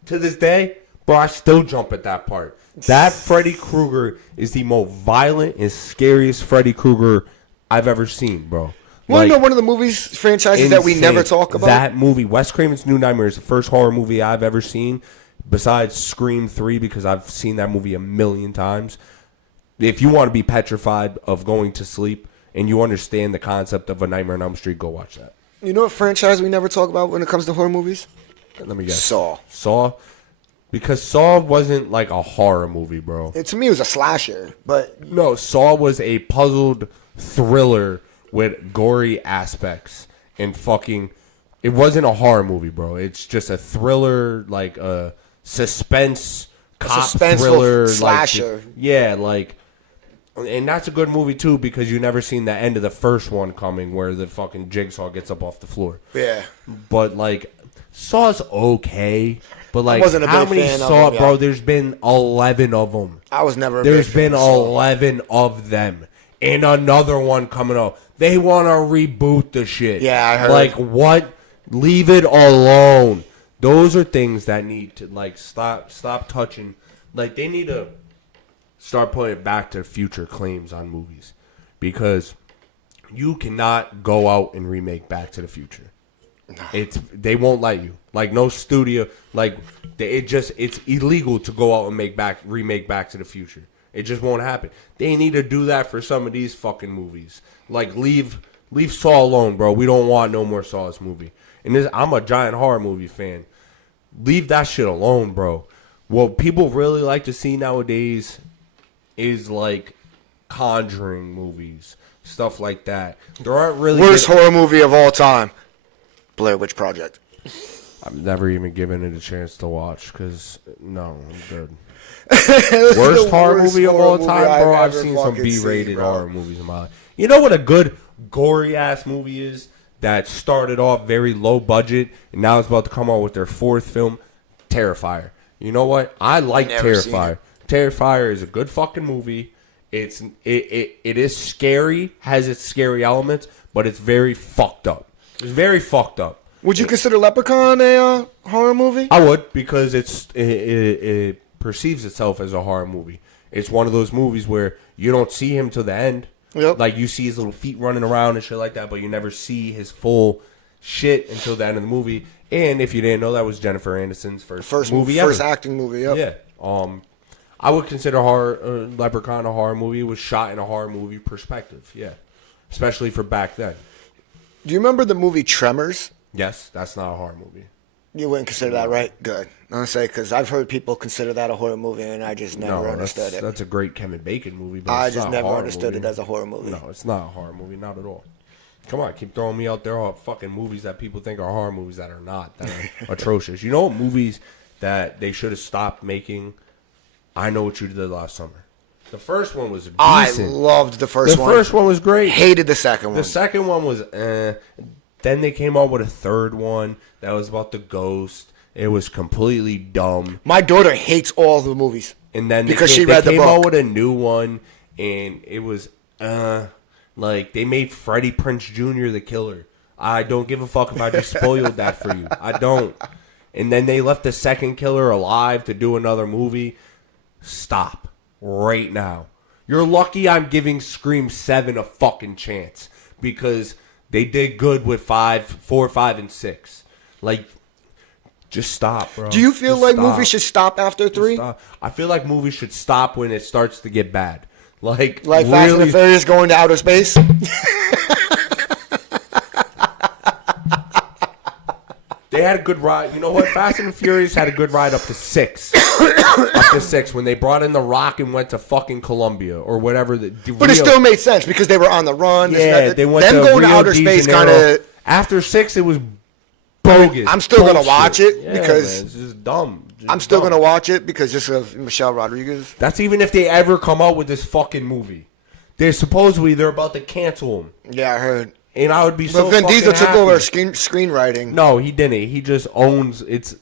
To this day, bro, I still jump at that part. That Freddy Krueger is the most violent and scariest Freddy Krueger I've ever seen, bro. Want to know one of the movies franchises that we never talk about? That movie, Wes Craven's New Nightmare, is the first horror movie I've ever seen, besides Scream 3, because I've seen that movie a million times. If you want to be petrified of going to sleep and you understand the concept of A Nightmare on Elm Street, go watch that. You know what franchise we never talk about when it comes to horror movies? Let me guess. Saw. Saw. Because Saw wasn't like a horror movie, bro. To me, it was a slasher, but No, Saw was a puzzled thriller with gory aspects and fucking. It wasn't a horror movie, bro. It's just a thriller, like a suspense cop suspenseful thriller, slasher. Like, yeah, like, and that's a good movie too because you never seen the end of the first one coming, where the fucking jigsaw gets up off the floor. yeah. But like, Saw's okay. But like, wasn't a how big many fan of Saw, them, bro? yeah. There's been 11 of them. I was never. There's big been fan of Saw. 11 of them. And another one coming out. They want to reboot the shit. Yeah, I heard. Like, what? Leave it alone. Those are things that need to, like, stop touching. Like, they need to start putting Back to the Future claims on movies. Because you cannot go out and remake Back to the Future. They won't let you. Like, no studio. Like, it's illegal to go out and remake Back to the Future. It just won't happen. They need to do that for some of these fucking movies. Like, leave Saw alone, bro. We don't want no more Saw's movie. And I'm a giant horror movie fan. Leave that shit alone, bro. What people really like to see nowadays is, like, Conjuring movies. Stuff like that. There aren't really... Worst horror movie of all time. Blair Witch Project. I've never even given it a chance to watch because, no, I'm good. Worst horror movie of all time, bro? I've seen some B-rated horror movies in my life. You know what a good gory-ass movie is that started off very low budget and now is about to come out with their fourth film? Terrifier. You know what? I like Terrifier. Terrifier is a good fucking movie. It is scary, has its scary elements, but it's very fucked up. It's very fucked up. Would you consider Leprechaun a horror movie? I would, because it perceives itself as a horror movie. It's one of those movies where you don't see him till the end. Yep. Like, you see his little feet running around and shit like that, but you never see his full shit until the end of the movie. And if you didn't know, that was Jennifer Aniston's first movie ever. First acting movie, yep. Yeah. I would consider Leprechaun a horror movie. It was shot in a horror movie perspective, yeah. Especially for back then. Do you remember the movie Tremors? Yes, that's not a horror movie. You wouldn't consider that, right? Good. I'm going to say, because I've heard people consider that a horror movie, and I just never understood it. That's a great Kevin Bacon movie, but I it's just not a never horror understood movie. it as a horror movie. No, it's not a horror movie, not at all. Come on, keep throwing me out there all fucking movies that people think are horror movies that are not, that are atrocious. You know what movies that they should have stopped making? I Know What You Did Last Summer. The first one was decent. I loved the first one. The first one was great. Hated the second one. The second one was Then they came out with a third one that was about the ghost. It was completely dumb. My daughter hates all the movies. And then because she read the book. They came out with a new one, and it was like they made Freddie Prinze Jr. the killer. I don't give a fuck if I just spoiled that for you. I don't. And then they left the second killer alive to do another movie. Stop right now. You're lucky I'm giving Scream 7 a fucking chance because they did good with 4, 5, and 6. Like, just stop, bro. Do you feel like movies should stop after 3? I feel like movies should stop when it starts to get bad. Like Fast and the Furious going to outer space? They had a good ride. You know what? Fast and the Furious had a good ride up to 6. Up to 6 when they brought in The Rock and went to fucking Colombia or whatever. But it still made sense because they were on the run. Yeah, they went them to going Rio to outer de space Janeiro. kind of. After 6, it was bogus. I'm still gonna Bullshit. watch it Yeah, because man, it's just dumb. I'm still gonna watch it because just of Michelle Rodriguez. That's even if they ever come out with this fucking movie. They're about to cancel him. Yeah, I heard. And I would be so But Vin fucking Diesel took happy. over screenwriting. No, he didn't. He just owns it's.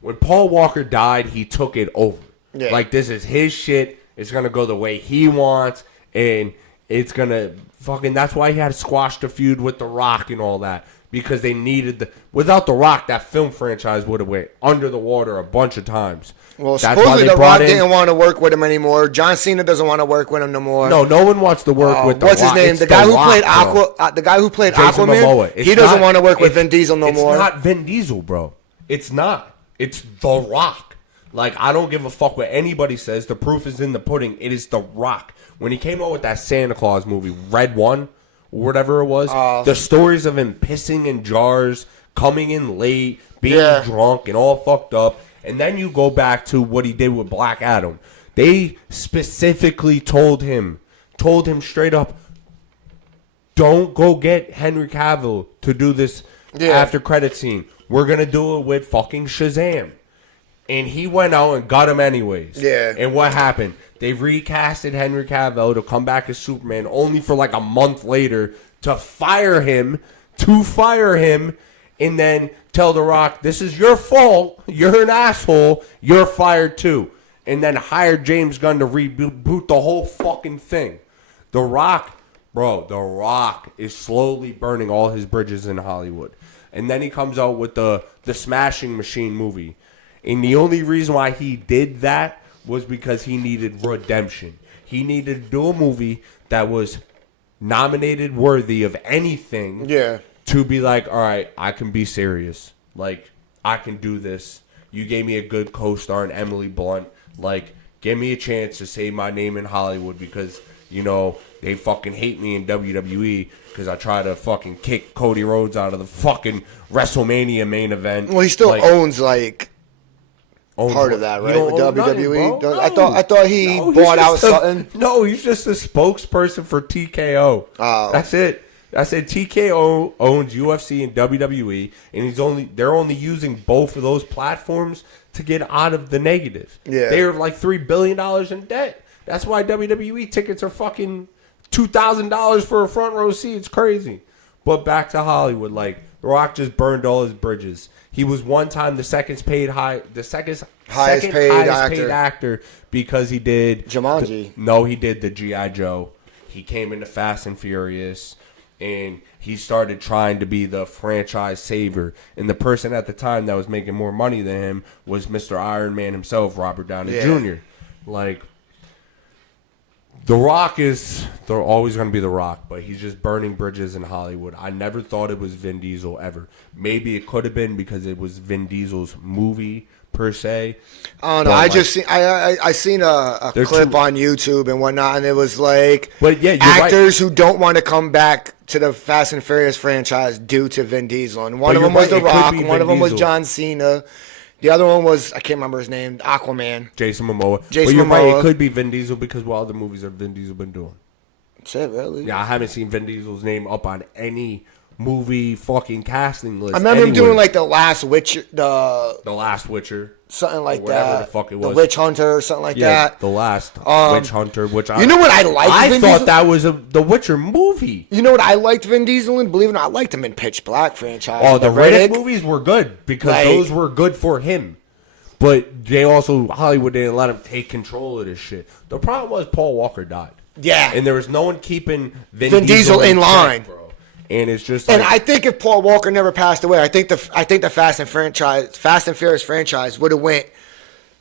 When Paul Walker died, he took it over. Yeah. Like, this is his shit. It's gonna go the way he wants, and it's gonna fucking. That's why he had to squash the feud with The Rock and all that, because they needed without The Rock, that film franchise would have went under the water a bunch of times. Well, That's supposedly why they The Rock brought in. didn't want to work with him anymore. John Cena doesn't want to work with him no more. No one wants to work with The what's Rock. his name? It's The guy who Rock, played bro. the guy who played Jason Aquaman. Momoa. He doesn't want to work with Vin Diesel no more. It's not Vin Diesel, bro. It's not. It's The Rock. Like, I don't give a fuck what anybody says. The proof is in the pudding. It is The Rock. When he came out with that Santa Claus movie, Red One, or whatever it was, the stories of him pissing in jars, coming in late, being drunk, and all fucked up, And then you go back to what he did with Black Adam. They specifically told him straight up, don't go get Henry Cavill to do this after credit scene. We're going to do it with fucking Shazam. And he went out and got him anyways. Yeah. And what happened? They recasted Henry Cavill to come back as Superman only for like a month later to fire him, and then tell The Rock, this is your fault. You're an asshole. You're fired too. And then hired James Gunn to reboot the whole fucking thing. The Rock is slowly burning all his bridges in Hollywood. And then he comes out with the Smashing Machine movie. And the only reason why he did that was because he needed redemption. He needed to do a movie that was nominated worthy of anything to be like, all right, I can be serious. Like, I can do this. You gave me a good co-star in Emily Blunt. Like, give me a chance to say my name in Hollywood because, you know, they fucking hate me in WWE because I try to fucking kick Cody Rhodes out of the fucking WrestleMania main event. Well, he still owns, like, part of that, right? With WWE. Nothing, I thought he bought out something. No, he's just a spokesperson for TKO. Oh. That's it. I said TKO owns UFC and WWE, and they're only using both of those platforms to get out of the negative. Yeah. They're like $3 billion in debt. That's why WWE tickets are fucking $2,000 for a front row seat. It's crazy. But back to Hollywood, like, The Rock just burned all his bridges. He was one time the second highest paid actor because he did Jumanji. He did the G.I. Joe. He came into Fast and Furious, and he started trying to be the franchise saver. And the person at the time that was making more money than him was Mr. Iron Man himself, Robert Downey Jr. Like, The Rock they're always going to be The Rock, but he's just burning bridges in Hollywood. I never thought it was Vin Diesel ever. Maybe it could have been because it was Vin Diesel's movie per se. I don't know. I seen a clip on YouTube and whatnot, and it was like actors who don't want to come back to the Fast and Furious franchise due to Vin Diesel. And one of them was The Rock. One of them was John Cena. The other one was, I can't remember his name, Aquaman. Jason Momoa. Right, it could be Vin Diesel because what other movies have Vin Diesel been doing? That's it, really? Yeah, I haven't seen Vin Diesel's name up on any movie fucking casting list. I remember him doing like The Last Witcher. The Last Witcher. Something like that. The fuck it was. The Witch Hunter or something like that. The Last Witch Hunter, which you know what I liked? I thought that was the Witcher movie. You know what I liked Vin Diesel in? Believe it or not, I liked him in Pitch Black franchise. Oh, the Riddick movies were good because those were good for him. But they also, Hollywood didn't let him take control of this shit. The problem was Paul Walker died. Yeah. And there was no one keeping Vin Diesel in line. Bro. And it's just and I think if Paul Walker never passed away, I think the Fast and Furious franchise would have went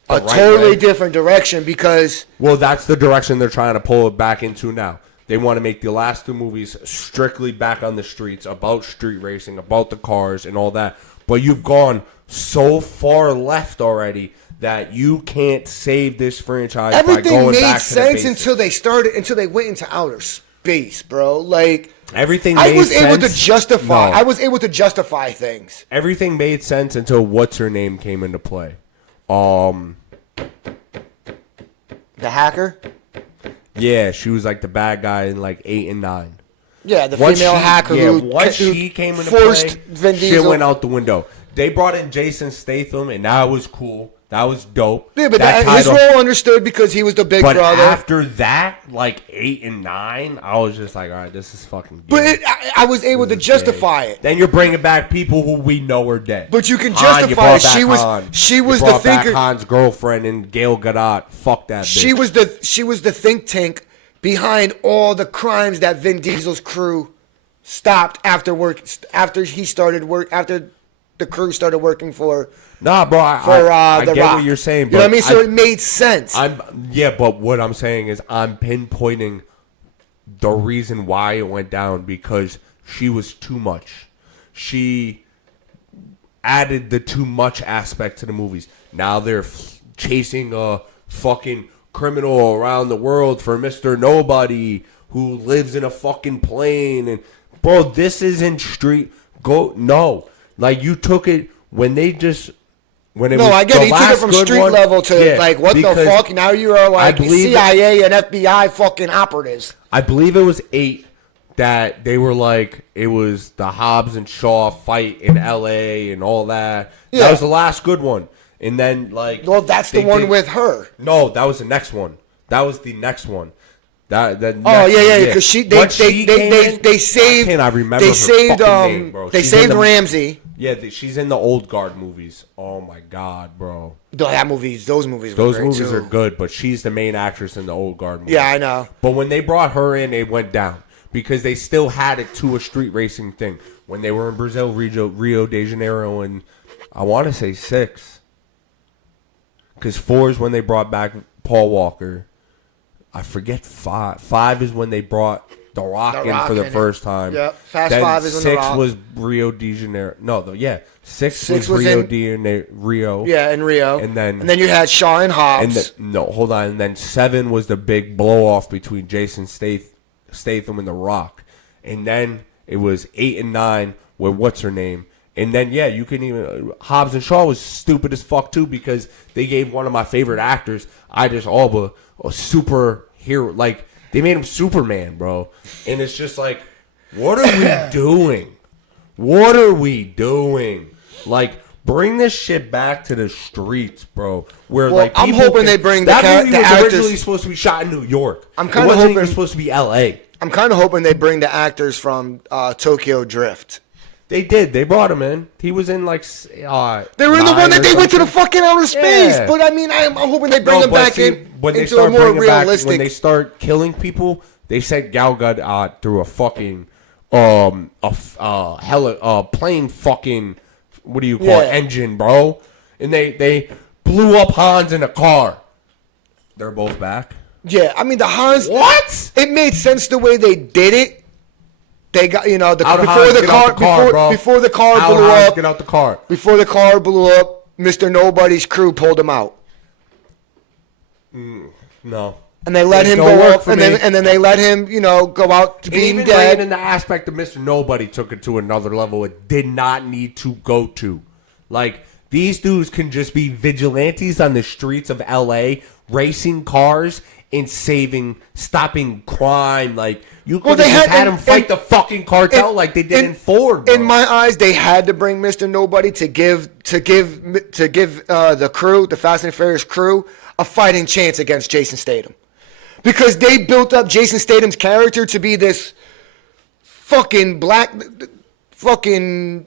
a totally different direction because... Well, that's the direction they're trying to pull it back into now. They want to make the last two movies strictly back on the streets, about street racing, about the cars and all that. But you've gone so far left already that you can't save this franchise by going back to the basics. Everything made sense until they went into outer space, bro. Like... Everything made sense. I was able to justify things. Everything made sense until what's her name came into play. The hacker? Yeah, she was like the bad guy in like 8 and 9. Yeah, the female hacker once she came into play, shit went out the window. They brought in Jason Statham, and that was cool. That was dope. Yeah, but his role understood because he was the big brother. But after that, like 8 and 9, I was just like, all right, this is fucking gay. But I was able to justify it. Then you're bringing back people who we know are dead. But you can justify it. She was the thinker. Han's girlfriend and Gail Gadot. Fuck that bitch. She was the think tank behind all the crimes that Vin Diesel's crew stopped after the crew started working for. Nah, bro, I get what you're saying. But you know what I mean? So it made sense. But what I'm saying is I'm pinpointing the reason why it went down because she was too much. She added the too much aspect to the movies. Now they're chasing a fucking criminal around the world for Mr. Nobody who lives in a fucking plane. And, bro, this isn't street. No. Like, you took it when they just when it No, was I get the it. He took it last from good street one, level to yeah, like, what the because fuck? Now you're like believe CIA and FBI fucking operatives. I believe it was 8 that they were like, it was the Hobbs and Shaw fight in L.A. and all that. Yeah. That was the last good one. And then, like... Well, that's the they one did- with her. No, that was the next one. That was the next one. That Oh next yeah, one, because Once she came in, they saved. I cannot remember They her saved fucking name, bro. they She's in saved the- Ramsey. Yeah, she's in the Old Guard movies. Oh my god, bro. Those movies were Those great movies too. are good, but she's the main actress in the Old Guard movies. Yeah, I know. But when they brought her in, it went down because they still had it to a street racing thing. When they were in Brazil, Rio de Janeiro, and I want to say 6. Because 4 is when they brought back Paul Walker. I forget 5. 5 is when they brought The Rock in for the first time. Yep. Fast Then 5 is when The 6 Rock. was Rio de Janeiro. No, 6 6 was was Rio in- de Janeiro. Yeah, in Rio. And then you had Shaw and Hobbs. hold on. And then 7 was the big blow off between Jason Statham and The Rock. And then it was 8 and 9 with what's her name. And then you can even Hobbs and Shaw was stupid as fuck too because they gave one of my favorite actors, Idris Elba, a superhero. Like they made him Superman, bro. And it's just like, what are we doing? What are we doing? Like, bring this shit back to the streets, bro. Where Well, I'm people hoping they bring that the movie was actors- originally supposed to be shot in New York. I'm It kinda wasn't even hoping- supposed to be L.A. I'm kind of hoping they bring the actors from Tokyo Drift. They did. They brought him in. He was in like. They were in the 9 one that or they went to the something. fucking outer space. Yeah. But I mean, I'm hoping they bring them but back see, in when they into start a more bringing back, realistic. when they start killing people, they sent Gal Gadot through a fucking plane fucking what do you call it, Yeah. engine, bro? And they blew up Hans in a car. They're both back. Yeah, I mean the Hans. What? It made sense the way they did it. They got How before Hans the get out car bro? before the car How blew Hans up. Get out the car. Before the car blew up, Mr. Nobody's crew pulled him out, No. and they let It him don't go work up, for and me. then they let him go out to And being even dead. in the aspect of Mr. Nobody took it to another level it did not need to go to. Like, these dudes can just be vigilantes on the streets of L.A., racing cars and stopping crime. Like, you could they have just had- had them fight and- the fucking cartel like they did in Ford. In my eyes, they had to bring Mr. Nobody to give the crew, the Fast and Furious crew, a fighting chance against Jason Statham, because they built up Jason Statham's character to be this fucking fucking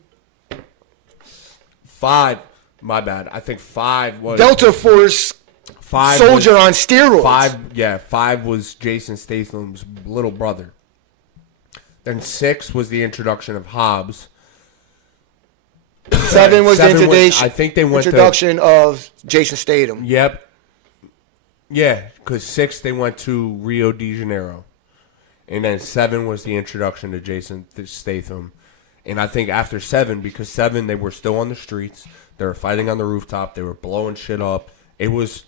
5, my bad. I think 5 was... Delta Force 5 soldier was- on steroids. 5 was Jason Statham's little brother. Then 6 was the introduction of Hobbs. 7 was the 7 was- introduction. I think they went to- introduction of Jason Statham. Yep. Yeah, because 6 they went to Rio de Janeiro. And then 7 was the introduction to Jason Statham. And I think after 7, because 7 they were still on the streets. They were fighting on the rooftop. They were blowing shit up. It was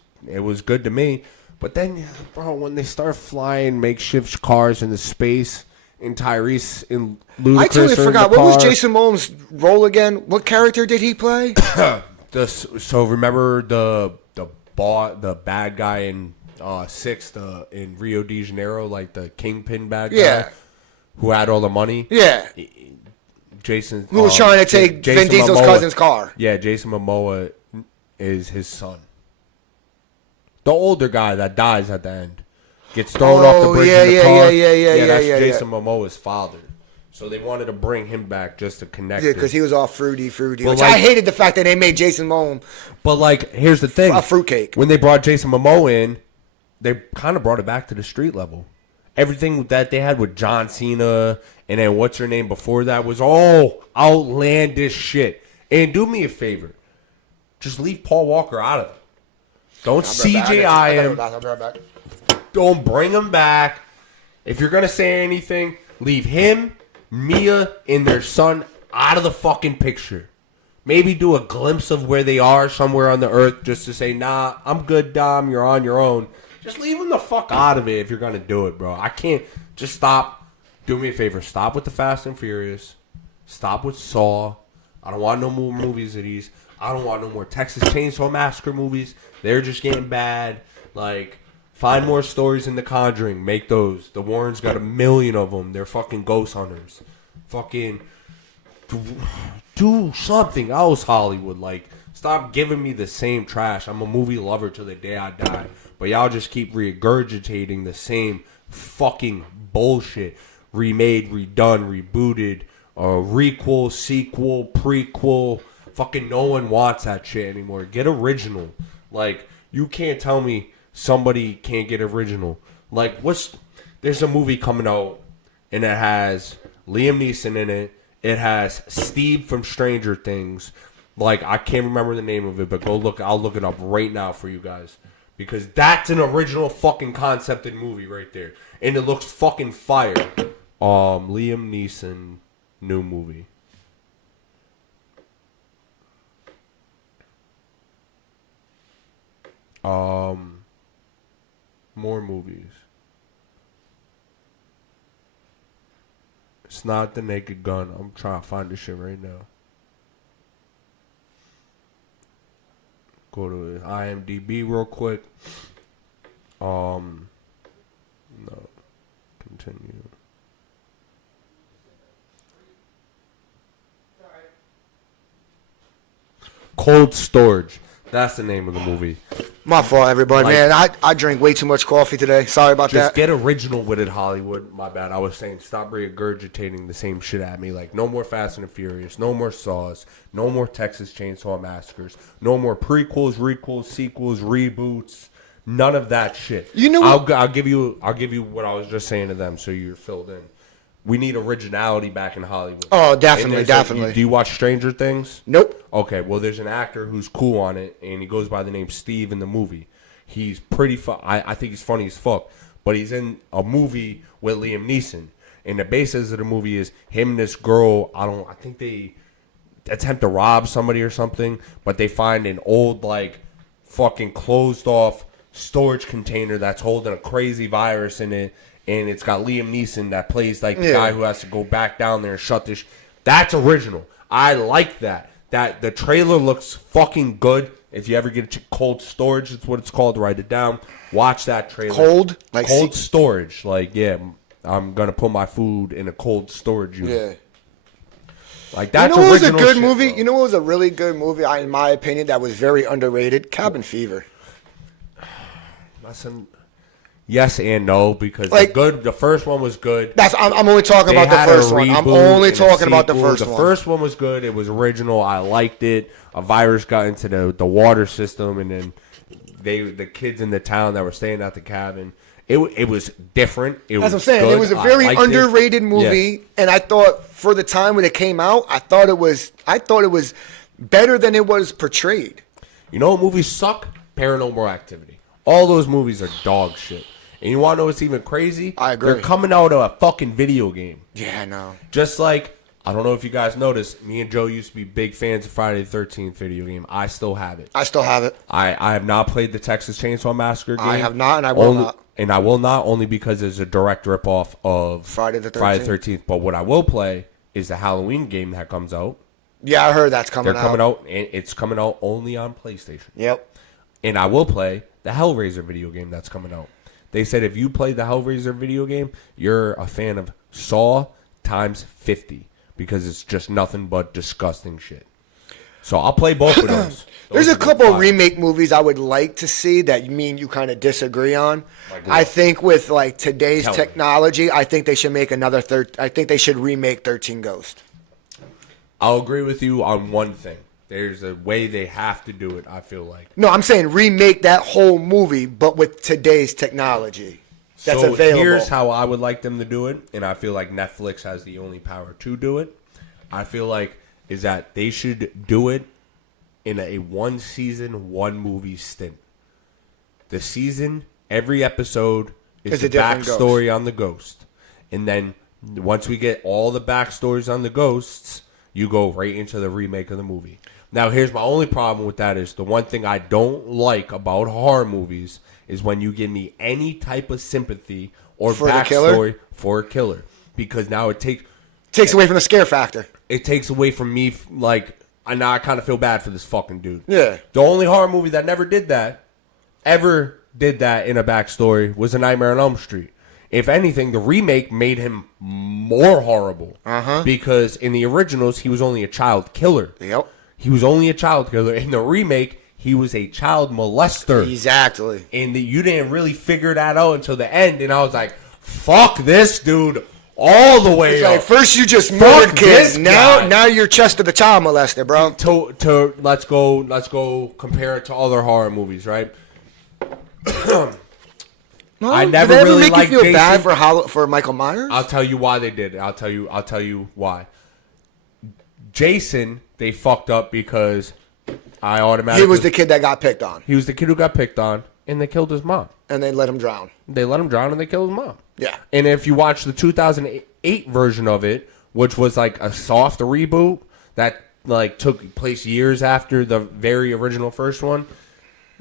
good to me. But then, bro, when they start flying makeshift cars into space, and Tyrese and Ludacris I totally are in the forgot. What was car. Jason Momoa's role again? What character did he play? So remember the bad guy in 6 in Rio de Janeiro, like the kingpin bad guy, Yeah. who had all the money. Yeah. Jason, Who was trying to take Vin Diesel's cousin's car. Yeah, Jason Momoa is his son. The older guy that dies at the end gets thrown off the bridge in the car. That's Jason Momoa's father. So they wanted to bring him back just to connect. Yeah, it. because he was all fruity. Well, Which like- I hated the fact that they made Jason Momoa But like, here's the thing: a fruitcake. When they brought Jason Momoa in, they kind of brought it back to the street level. Everything that they had with John Cena and then what's her name before that was all outlandish shit. And do me a favor, just leave Paul Walker out of it. Don't CGI him. Don't bring him back. If you're gonna say anything, leave him, Mia, and their son out of the fucking picture. Maybe do a glimpse of where they are somewhere on the earth just to say, nah, I'm good, Dom, you're on your own. Just leave them the fuck out of it if you're going to do it, bro. I can't. Just stop. Do me a favor. Stop with the Fast and Furious. Stop with Saw. I don't want no more movies of these. I don't want no more Texas Chainsaw Massacre movies. They're just getting bad. Like, find more stories in The Conjuring. Make those. The Warrens got 1 million of them. They're fucking ghost hunters. Fucking do something else, Hollywood. Like, stop giving me the same trash. I'm a movie lover till the day I die. But y'all just keep regurgitating the same fucking bullshit. Remade, redone, rebooted, requel, sequel, prequel. Fucking no one wants that shit anymore. Get original. Like, you can't tell me somebody can't get original. Like, there's a movie coming out, and it has Liam Neeson in it. It has Steve from Stranger Things. Like, I can't remember the name of it, but go look. I'll look it up right now for you guys. Because that's an original fucking concepted movie right there. And it looks fucking fire. Liam Neeson, new movie. More movies. It's not The Naked Gun. I'm trying to find this shit right now. Go to IMDb real quick. No. Continue. Cold Storage. That's the name of the movie. My fault, everybody. Like, man, I drank way too much coffee today. Sorry about just that. get original with it, Hollywood. My bad. I was saying stop regurgitating the same shit at me. Like, no more Fast and the Furious. No more Saws. No more Texas Chainsaw Massacres. No more prequels, requels, sequels, reboots. None of that shit. You know what? I'll give you what I was just saying to them so you're filled in. We need originality back in Hollywood. Oh, definitely, definitely. Do you watch Stranger Things? Nope. Okay, well, there's an actor who's cool on it, and he goes by the name Steve in the movie. He's pretty I think he's funny as fuck. But he's in a movie with Liam Neeson. And the basis of the movie is him and this girl, I think they attempt to rob somebody or something, but they find an old, like, fucking closed off storage container that's holding a crazy virus in it. And it's got Liam Neeson that plays like the guy who has to go back down there and shut this. That's original. I like that. That the trailer looks fucking good. If you ever get Cold Storage, that's what it's called. Write it down. Watch that trailer. Cold Storage. Like, yeah, I'm gonna put my food in a cold storage unit. Yeah. Like, that's original. You know what was a good shit, movie? bro. You know what was a really good movie, in my opinion, that was very underrated? Cabin Fever. Yes and no, because like, the first one was good. I'm only talking about the first one. I'm only talking about the first one. The first one was good. It was original. I liked it. A virus got into the water system, and then the kids in the town that were staying at the cabin. It was different. That's what I'm saying. Good. It was a very underrated movie, and I thought for the time when it came out, I thought it was better than it was portrayed. You know what movies suck? Paranormal Activity. All those movies are dog shit. And you want to know what's even crazy? I agree. They're coming out of a fucking video game. Yeah, I know. Just like, I don't know if you guys noticed, me and Joe used to be big fans of Friday the 13th video game. I still have it. I still have it. I have not played the Texas Chainsaw Massacre game. I have not, and I will not. And I will not, only because it's a direct ripoff of Friday the 13th. But what I will play is the Halloween game that comes out. Yeah, I heard that's coming out. They're coming out, and it's coming out only on PlayStation. Yep. And I will play the Hellraiser video game that's coming out. They said if you play the Hellraiser video game, you're a fan of Saw times 50 because it's just nothing but disgusting shit. So I'll play both of those. There's a couple remake movies I would like to see that you kind of disagree on. Like, I think with like today's technology, I think they should make I think they should remake 13 Ghosts. I'll agree with you on one thing. There's a way they have to do it, I feel like. No, I'm saying remake that whole movie, but with today's technology that's so available. Here's how I would like them to do it, and I feel like Netflix has the only power to do it. I feel like is that they should do it in a one season, one movie stint. The season, every episode is a backstory on the ghost. And then once we get all the backstories on the ghosts, you go right into the remake of the movie. Now, here's my only problem with that is the one thing I don't like about horror movies is when you give me any type of sympathy or backstory for a killer. Because now it takes away from the scare factor. It takes away from me, like, now I kind of feel bad for this fucking dude. Yeah. The only horror movie that never did that, ever did that in a backstory, was A Nightmare on Elm Street. If anything, the remake made him more horrible. Because in the originals, he was only a child killer. Yep. He was only a child killer. In the remake, he was a child molester. Exactly. And you didn't really figure that out until the end. And I was like, fuck this dude all the way It's up. like, first you just murdered kids. this Now, guy. now you're Chester the child molester, bro. To let's go compare it to other horror movies, right? No, I never did they ever really make you liked feel bad Jason. for Michael Myers? I'll tell you why they did it. I'll tell you why. Jason, they fucked up because I automatically He was the kid that got picked on, he was the kid who got picked on, and they killed his mom. and they let him drown. They let him drown, and they killed his mom. Yeah. And if you watch the 2008 version of it, which was like a soft reboot that like took place years after the very original first one,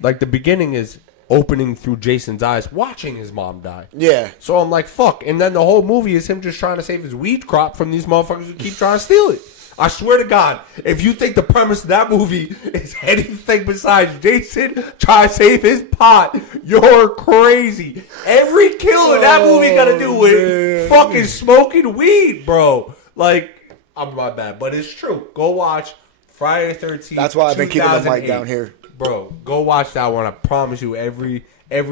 like the beginning is opening through Jason's eyes, watching his mom die. Yeah. So I'm like, fuck. And then the whole movie is him just trying to save his weed crop from these motherfuckers who keep trying to steal it. I swear to God, if you think the premise of that movie is anything besides Jason trying to save his pot, you're crazy. Every kill in that movie got to do with fucking smoking weed, bro. Like, I'm my bad, but it's true. Go watch Friday the 13th. That's why I've been keeping the mic 2008. down here. Bro, go watch that one. I promise you, every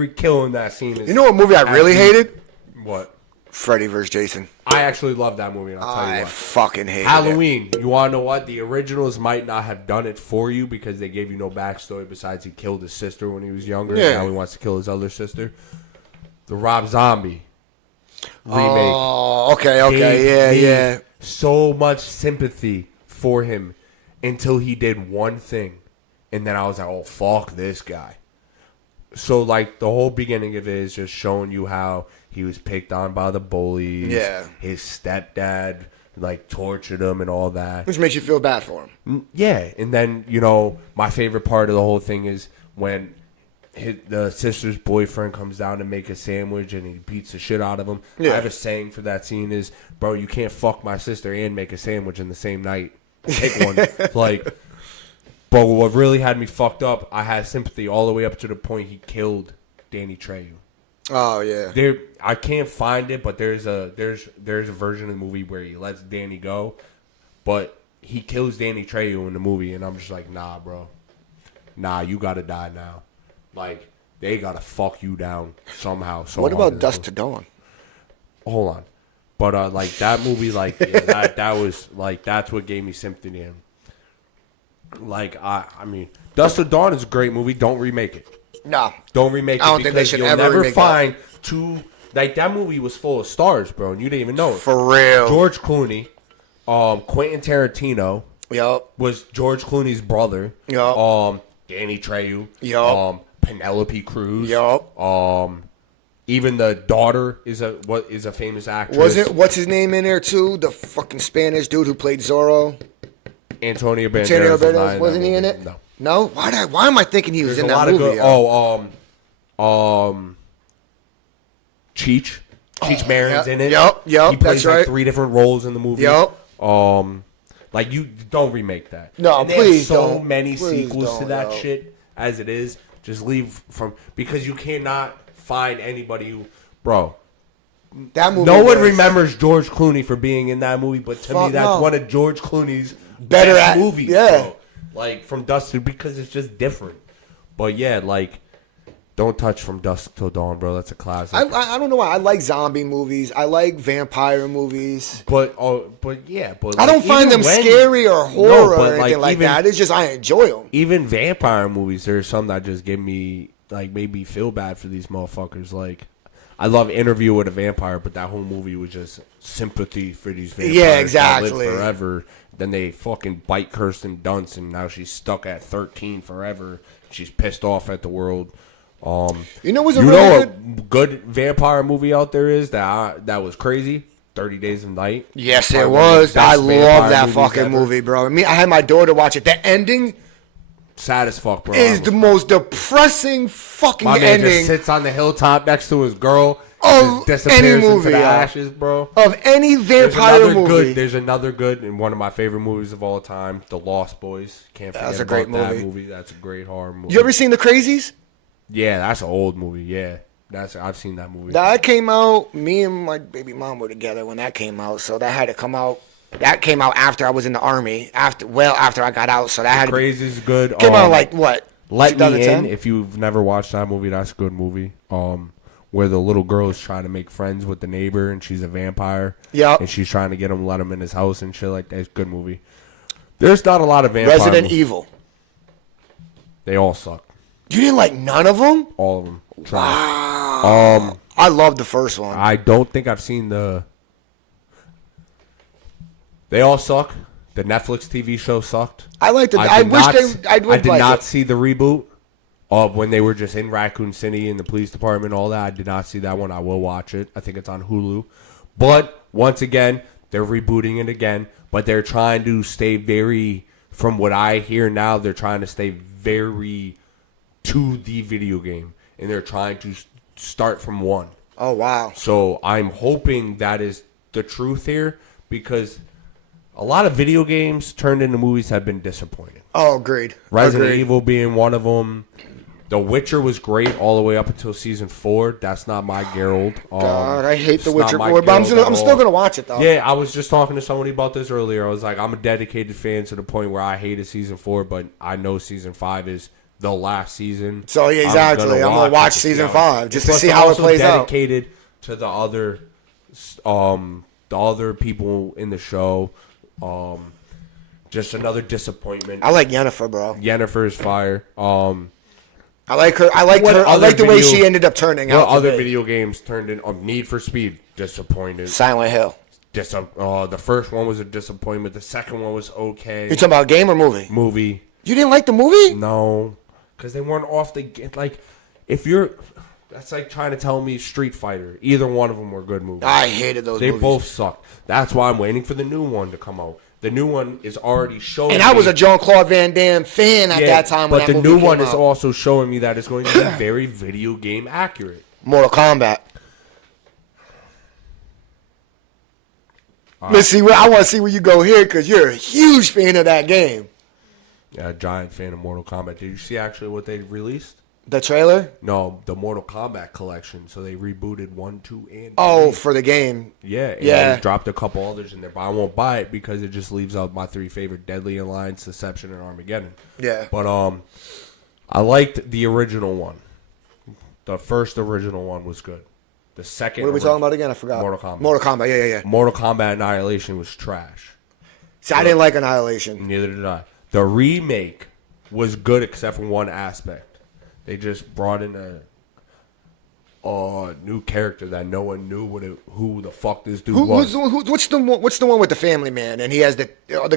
kill in that scene is. You know what movie I really hated? What? Freddy vs. Jason. I actually love that movie, and I'll tell you I what. fucking hated it. Halloween. You want to know what? The originals might not have done it for you because they gave you no backstory besides he killed his sister when he was younger. Yeah. And now he wants to kill his other sister. The Rob Zombie remake. Oh, okay, gave yeah, me yeah. so much sympathy for him until he did one thing. And then I was like, oh, fuck this guy. So, like, the whole beginning of it is just showing you how he was picked on by the bullies. Yeah. His stepdad, like, tortured him and all that. Which makes you feel bad for him. Yeah. And then, you know, my favorite part of the whole thing is when the sister's boyfriend comes down to make a sandwich and he beats the shit out of him. Yeah. I have a saying for that scene is, bro, you can't fuck my sister and make a sandwich in the same night. Pick one. Like... But what really had me fucked up, I had sympathy all the way up to the point he killed Danny Trejo. Oh, yeah. I can't find it, but there's a version of the movie where he lets Danny go, but he kills Danny Trejo in the movie, and I'm just like, nah, bro. Nah, you gotta die now. Like, they gotta fuck you down somehow. So What hard about in Dusk this to Dawn? Hold on. But, like, that movie, like, yeah, that was, like, that's what gave me sympathy in. Like, I mean, Dust to Dawn is a great movie. Don't remake it. No. Don't remake it. I don't think they because should you'll ever never remake find two. Like, that movie was full of stars, bro, and you didn't even know it. For real. George Clooney, Quentin Tarantino Yup. was George Clooney's brother. Yup. Danny Trejo. Yup. Penelope Cruz. Yup. Even the daughter is a famous actress. What's his name in there, too? The fucking Spanish dude who played Zorro? Antonio Banderas. Antonio was not Banderas, wasn't he in movie. it? No. No? Why am I thinking he was There's in a that lot movie? of good. Cheech Marin's yeah, in it. yup, He plays that's like right. 3 different roles in the movie. Yup. Like, you don't remake that. No, and they please have so don't. many Please sequels to don't, that yo. shit as it is. Just leave because you cannot find anybody who, bro. That movie No one was remembers George Clooney for being in that movie, but to me, Fuck that's no. one of George Clooney's Better best at- movies. yeah. Bro. Like, from Dusk to, because it's just different. But yeah, like, don't touch From Dusk Till Dawn, bro. That's a classic. I don't know why. I like zombie movies. I like vampire movies. But yeah, but I don't find them scary or horror or anything like that. It's just I enjoy them. Even vampire movies, there's some that just give me, like, made me feel bad for these motherfuckers. Like, I love Interview with a Vampire, but that whole movie was just sympathy for these vampires. Yeah, that exactly. live forever. Then they fucking bite Kirsten Dunst, and now she's stuck at 13 forever. She's pissed off at the world. You know what's a You really know good? a good vampire movie out there is that was crazy? 30 Days of Night. Yes, Probably it one of the was. best I love vampire that movies fucking ever. movie, bro. I had my daughter watch it. The ending Sad as fuck, bro. is the most depressing fucking My man just ending. sits on the hilltop next to his girl. of just any disappears movie, into the yo. ashes, bro. Of any vampire movie. There's another good, and one of my favorite movies of all time, The Lost Boys. Can't forget That's a about great that movie. movie. That's a great horror movie. You ever seen The Crazies? Yeah, that's an old movie. Yeah, I've seen that movie. That came out. Me and my baby mom were together when that came out, so that had to come out. That came out after I was in the army. After I got out, so that had Crazy is good. came out like what? Let Me 2010? In. If you've never watched that movie, that's a good movie. Where the little girl is trying to make friends with the neighbor, and she's a vampire. Yep. And she's trying to get him, let him in his house and shit like that. It's a good movie. There's not a lot of vampire Resident movies. Evil. They all suck. You didn't like none of them? All of them. Wow. I loved the first one. I don't think I've seen the. They all suck. The Netflix TV show sucked. I liked it. I I did wish not they. s- I would did like not it. see the reboot of when they were just in Raccoon City and the police department, all that. I did not see that one. I will watch it. I think it's on Hulu. But once again, they're rebooting it again. But they're trying to stay very, from what I hear now, they're trying to stay very to the video game. And they're trying to start from one. Oh wow. So I'm hoping that is the truth here, because a lot of video games turned into movies have been disappointing. Oh, agreed. Resident Agreed. Evil being one of them. The Witcher was great all the way up until season 4. That's not my Geralt. God, I hate The it's not Witcher my 4, but I'm Geralt still, at I'm all. still gonna watch it though. Yeah, I was just talking to somebody about this earlier. I was like, I'm a dedicated fan to the point where I hated season 4, but I know season 5 is the last season. So, yeah, exactly. I'm gonna watch it season see 5 just to Plus, see I'm how it also plays out. dedicated to the other people in the show. Just another disappointment. I like Yennefer, bro. Yennefer is fire. I like her. I like What her. I other like the way video- she ended up turning What out. other to be. video games turned in? Need for Speed, disappointed. Silent Hill. The first one was a disappointment. The second one was okay. You talking about game or movie? Movie, You didn't like the movie? no, because they weren't off the like. If you're, that's like trying to tell me Street Fighter. Either one of them were good movies. I hated those They movies. both sucked. That's why I'm waiting for the new one to come out. The new one is already showing. And I was me- a Jean-Claude Van Damme fan at that time when but that the movie new came one is out. also showing me that it's going to be very video game accurate. Mortal Kombat. Let's see. I want to see where you go here because you're a huge fan of that game. Yeah, giant fan of Mortal Kombat. Did you see actually what they released? The trailer? No, the Mortal Kombat collection. So they rebooted 1, 2, and 3. Oh, for the game. Yeah, and Yeah. they dropped a couple others in there, but I won't buy it because it just leaves out my 3 favorite: Deadly Alliance, Deception, and Armageddon. Yeah. But I liked the original one. The first original one was good. The second. What are we talking about again? I forgot. Mortal Kombat. Mortal Kombat. Yeah. Mortal Kombat Annihilation was trash. See, I didn't like Annihilation. Neither did I. The remake was good except for one aspect. They just brought in a new character that no one knew who the fuck this dude was. What's the one with the family man? And he has the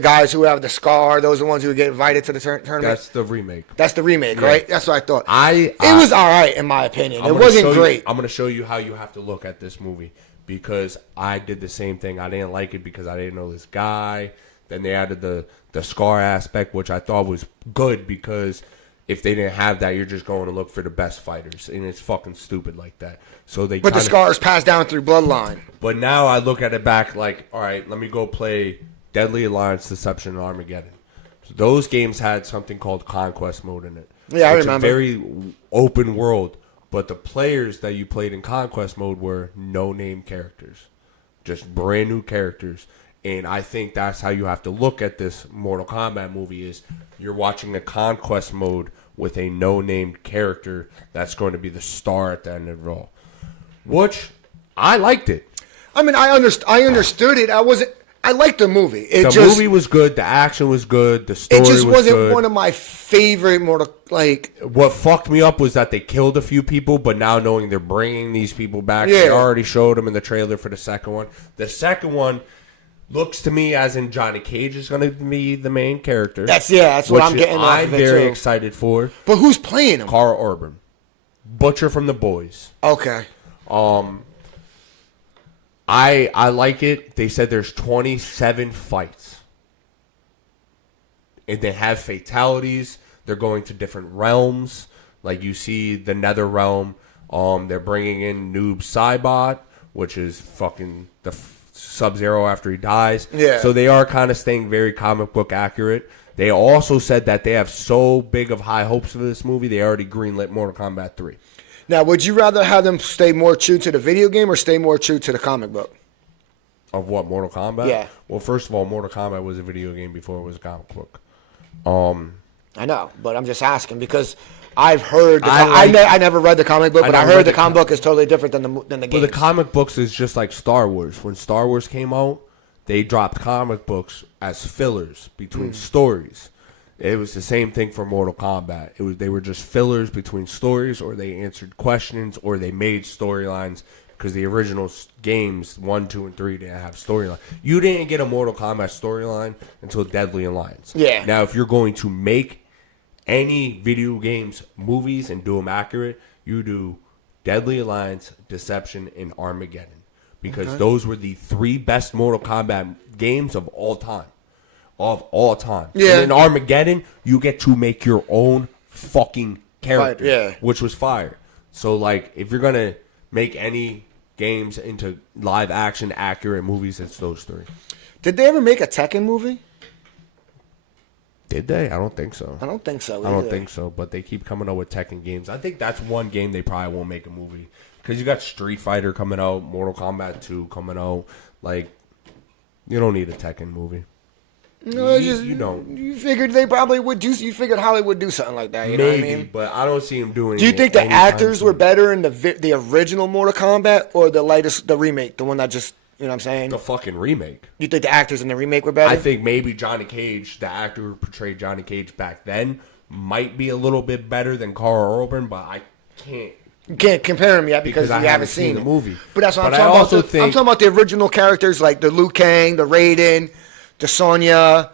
guys who have the scar. Those are the ones who get invited to the tournament. That's the remake. That's the remake, right? That's what I thought. It It was all right in my opinion. It wasn't great. I'm going to show you how you have to look at this movie because I did the same thing. I didn't like it because I didn't know this guy. Then they added the scar aspect, which I thought was good because if they didn't have that, you're just going to look for the best fighters, and it's fucking stupid like that. So they. But the scars passed down through bloodline. But now I look at it back like, all right, let me go play Deadly Alliance, Deception, and Armageddon. So those games had something called Conquest Mode in it. Yeah, I which is remember. very open world, but the players that you played in Conquest Mode were no-name characters, just brand new characters. And I think that's how you have to look at this Mortal Kombat movie is you're watching a Conquest Mode with a no-name character that's going to be the star at the end of it all. Which, I liked it. I mean, I understood it. I liked the movie. The movie was good. The action was good. The story It just was wasn't good. one of my favorite Mortal What fucked me up was that they killed a few people, but now knowing they're bringing these people back, Yeah. they already showed them in the trailer for the second one. The second one looks to me as in Johnny Cage is going to be the main character. That's what I'm getting. I'm off of it very too. excited for. But who's playing him? Carl Urban, Butcher from The Boys. Okay. I like it. They said there's 27 fights. And they have fatalities. They're going to different realms. Like you see the Nether realm. They're bringing in Noob Saibot, which is fucking the Sub-Zero after he dies. Yeah. So they are kind of staying very comic book accurate. They also said that they have so big of high hopes for this movie, they already greenlit Mortal Kombat 3. Now, would you rather have them stay more true to the video game or stay more true to the comic book? Of what, Mortal Kombat? Yeah. Well, first of all, Mortal Kombat was a video game before it was a comic book. I know, but I'm just asking because I've heard. I never read the comic book, but I heard the comic book is totally different than the game. But the comic books is just like Star Wars. When Star Wars came out, they dropped comic books as fillers between stories. It was the same thing for Mortal Kombat. They were just fillers between stories, or they answered questions, or they made storylines. Because the original games 1, 2, and 3 didn't have storyline. You didn't get a Mortal Kombat storyline until Deadly Alliance. Yeah. Now, if you're going to make any video games movies and do them accurate, you do Deadly Alliance, Deception, and Armageddon. Because those were the 3 best Mortal Kombat games of all time. Yeah. And in Armageddon, you get to make your own fucking character. Yeah. Which was fire. So, like, if you're going to make any games into live action accurate movies, it's those 3. Did they ever make a Tekken movie? Did they? I don't think so. I don't think so. I don't think so, but they keep coming out with Tekken games. I think that's one game they probably won't make a movie. Because you got Street Fighter coming out, Mortal Kombat 2 coming out. Like, you don't need a Tekken movie. No, you don't. You figured they probably would do. You figured Hollywood would do something like that. You know what I mean? But I don't see him doing. Do you think the actors were better in the original Mortal Kombat or the remake, the one that just, you know what I'm saying? The fucking remake. You think the actors in the remake were better? I think maybe Johnny Cage, the actor who portrayed Johnny Cage back then, might be a little bit better than Carl Urban, but I can't. You can't compare them yet because you I haven't seen the movie. But that's what But I'm talking I also about. think I'm talking about the original characters like the Liu Kang, the Raiden, the Sonya.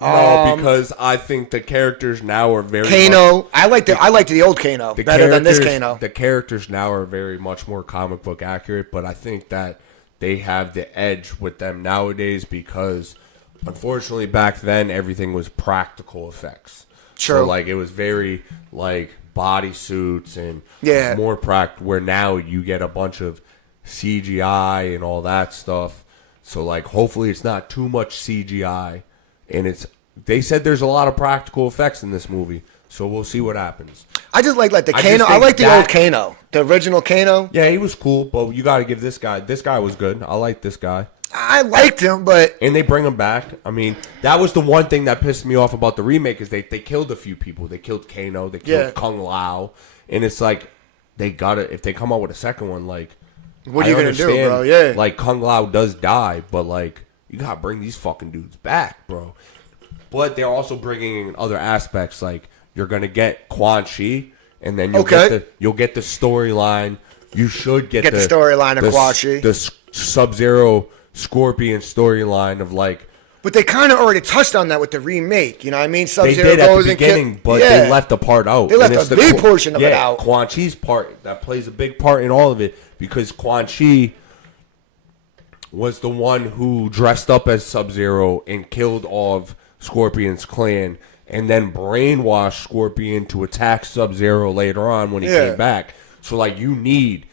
No, because I think the characters now are very Kano. I liked the old Kano better than this Kano. The characters now are very much more comic book accurate, but I think that they have the edge with them nowadays because, unfortunately, back then everything was practical effects. True. So, like, it was very like bodysuits and more practical. Where now you get a bunch of CGI and all that stuff. So, like, hopefully it's not too much CGI. And they said there's a lot of practical effects in this movie, so we'll see what happens. I just like the Kano. I like the old Kano, the original Kano. Yeah, he was cool, but you got to give this guy. This guy was good. I like this guy. I liked him, but and they bring him back. I mean, that was the one thing that pissed me off about the remake is they killed a few people. They killed Kano. They killed Kung Lao, and it's like they gotta if they come out with a second one, like what are you gonna do, bro? Yeah, like Kung Lao does die, but like. You gotta bring these fucking dudes back, bro. But they're also bringing in other aspects, like you're gonna get Quan Chi, and then you'll get the storyline. You should get the storyline of Quan Chi, the Sub-Zero Scorpion storyline of like. But they kind of already touched on that with the remake. You know what I mean? Sub-Zero they did at the beginning, but they left the part out. They left a big portion of it out. Quan Chi's part that plays a big part in all of it because Quan Chi was the one who dressed up as Sub-Zero and killed all of Scorpion's clan and then brainwashed Scorpion to attack Sub-Zero later on when he came back. So, like, you need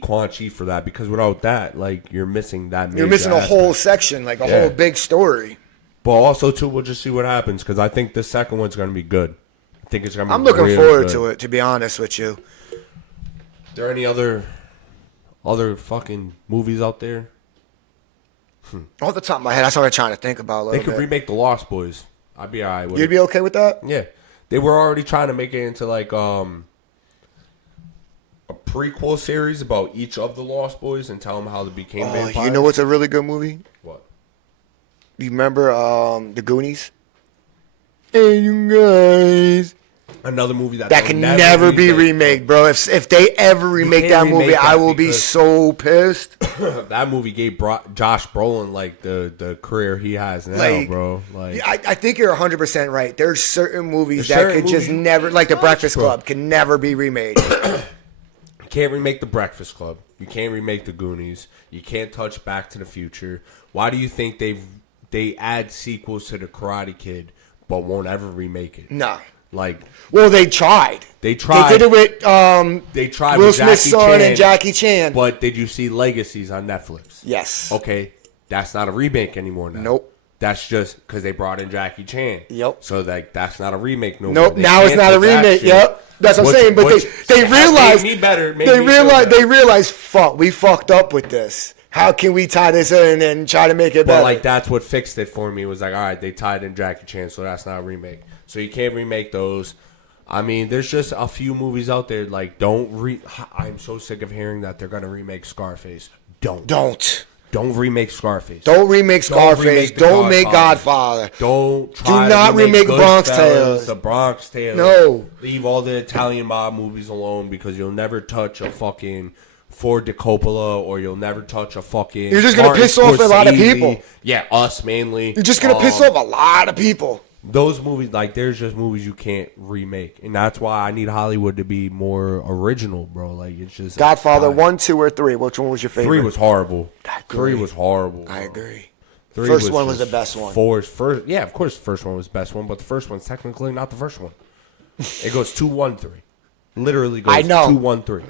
Quan Chi for that because without that, like, you're missing that major You're missing a whole section, like a whole big story. But also, too, we'll just see what happens because I think the second one's going to be good. I think it's going to be I'm looking forward to it, to be honest with you. Are there any other fucking movies out there? Off the top of my head, that's what I'm trying to think about a little bit. They could remake The Lost Boys. I'd be all right with it. You'd be okay with that? Yeah. They were already trying to make it into like a prequel series about each of the Lost Boys and tell them how they became vampires. You know what's a really good movie? What? You remember The Goonies? Hey, you guys. Another movie that can never be remade, bro. If they ever remake that movie, I will be so pissed. That movie gave Josh Brolin like the career he has now, bro. Like, I think you're 100% right. There's certain movies that could just never, like The Breakfast Club, can never be remade. You can't remake The Breakfast Club. You can't remake The Goonies. You can't touch Back to the Future. Why do you think they add sequels to The Karate Kid but won't ever remake it? No. Like, well, they tried. They tried. They did it with they tried Will with Smith's Jackie son Chan, and Jackie Chan. But did you see Legacies on Netflix? Yes. Okay, that's not a remake anymore now. Nope. That's just because they brought in Jackie Chan. Yep. So like that's not a remake no more. Nope. They Now it's not a canceled that remake. shit. Yep. That's what I'm saying. But they realized made me better. They realized fuck, we fucked up with this. How can we tie this in and try to make it better? But like that's what fixed it for me. Was like, all right, they tied in Jackie Chan, so that's not a remake. So you can't remake those. I mean, there's just a few movies out there like I'm so sick of hearing that they're gonna remake Scarface. Don't remake Scarface. Don't remake Scarface. Don't make Godfather. Don't try Do not to remake Bronx Goodfellas, Tales. The Bronx Tales. No. Leave all the Italian mob movies alone because you'll never touch a fucking Ford de Coppola or you'll never touch a fucking. You're just gonna Martin piss off a lot of Scorsese. people. Yeah, us mainly. You're just gonna piss off a lot of people. Those movies, like, there's just movies you can't remake, and that's why I need Hollywood to be more original, bro. Like, it's just Godfather 1, 2, or 3. Which one was your favorite? 3 was horrible. I agree. 3 was horrible. Bro. I agree. 3 First one was just the best one. Yeah, of course the first one was the best one, but the first one's technically not the first one. It goes 2, 1, 3. Literally goes 2, 1, 3.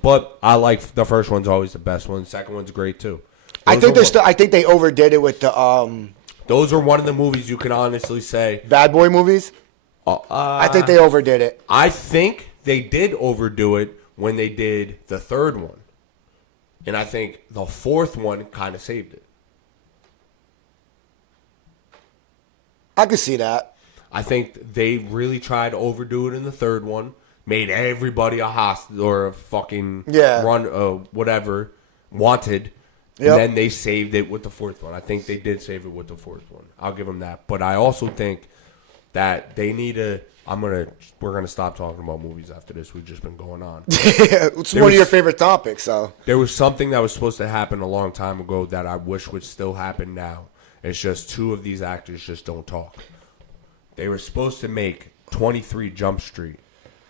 But I like the first one's always the best one. The second one's great too. I think they overdid it with the Those are one of the movies you can honestly say Bad Boy movies. I think they overdid it. I think they did overdo it when they did the third one. And I think the fourth one kind of saved it. I could see that. I think they really tried to overdo it in the third one. Made everybody a hostage or a fucking whatever, wanted. And then they saved it with the fourth one. I think they did save it with the fourth one. I'll give them that. But I also think that they need to. We're gonna stop talking about movies after this. We've just been going on. It's one of your favorite topics, so. There was something that was supposed to happen a long time ago that I wish would still happen now. It's just two of these actors just don't talk. They were supposed to make 23 Jump Street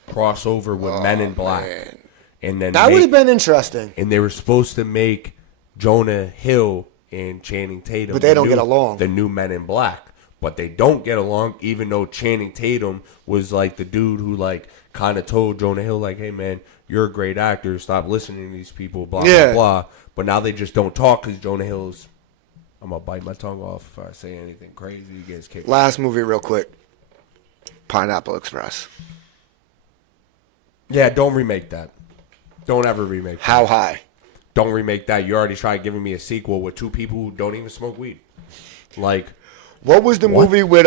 crossover with Men in Black, man. and then That would have been interesting. And they were supposed to make Jonah Hill and Channing Tatum, but they don't get along. The new Men in Black, but they don't get along. Even though Channing Tatum was like the dude who like kind of told Jonah Hill like, "Hey man, you're a great actor. Stop listening to these people." Blah blah blah. But now they just don't talk because Jonah Hill's. I'm gonna bite my tongue off if I say anything crazy. He gets kicked. Last movie, real quick. Pineapple Express. Yeah, don't remake that. Don't ever remake that. How High? Don't remake that. You already tried giving me a sequel with two people who don't even smoke weed. Like, what was the movie with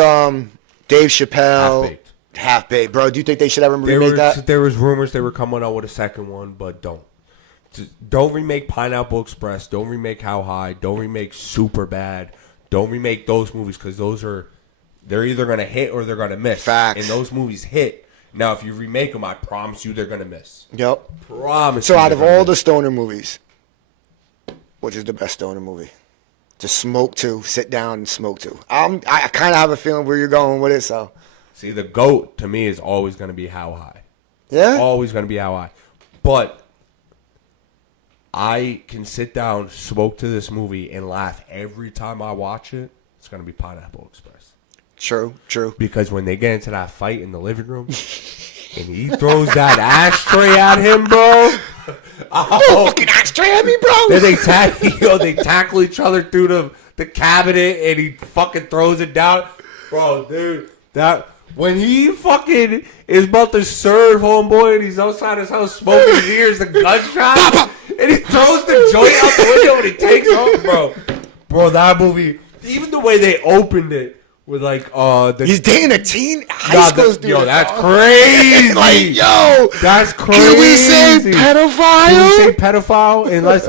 Dave Chappelle? Half-Baked. Half-Baked, bro. Do you think they should ever remake that? There was rumors they were coming out with a second one, but don't. Don't remake Pineapple Express. Don't remake How High. Don't remake Superbad. Don't remake those movies because they're either going to hit or they're going to miss. Facts. And those movies hit. Now, if you remake them, I promise you they're going to miss. Yep. Promise. So out of all the stoner movies, which is the best stoner movie? Just smoke to, sit down and smoke to. I kind of have a feeling where you're going with it, so. See, the GOAT to me is always going to be How High. Yeah? Always going to be How High. But I can sit down, smoke to this movie, and laugh every time I watch it. It's going to be Pineapple Express. True. Because when they get into that fight in the living room, and he throws that ashtray at him, bro. Oh, fucking ashtray at me, bro. Then they tackle each other through the cabinet, and he fucking throws it down. Bro, dude, when he fucking is about to serve homeboy, and he's outside his house smoking, he hears the gunshot, and he throws the joint out the window, and he takes off, bro. Bro, that movie, even the way they opened it, with like he's dating a teen high school student. Yo, that's crazy. Like, yo, that's crazy. Can we say pedophile? Can we say pedophile? Unless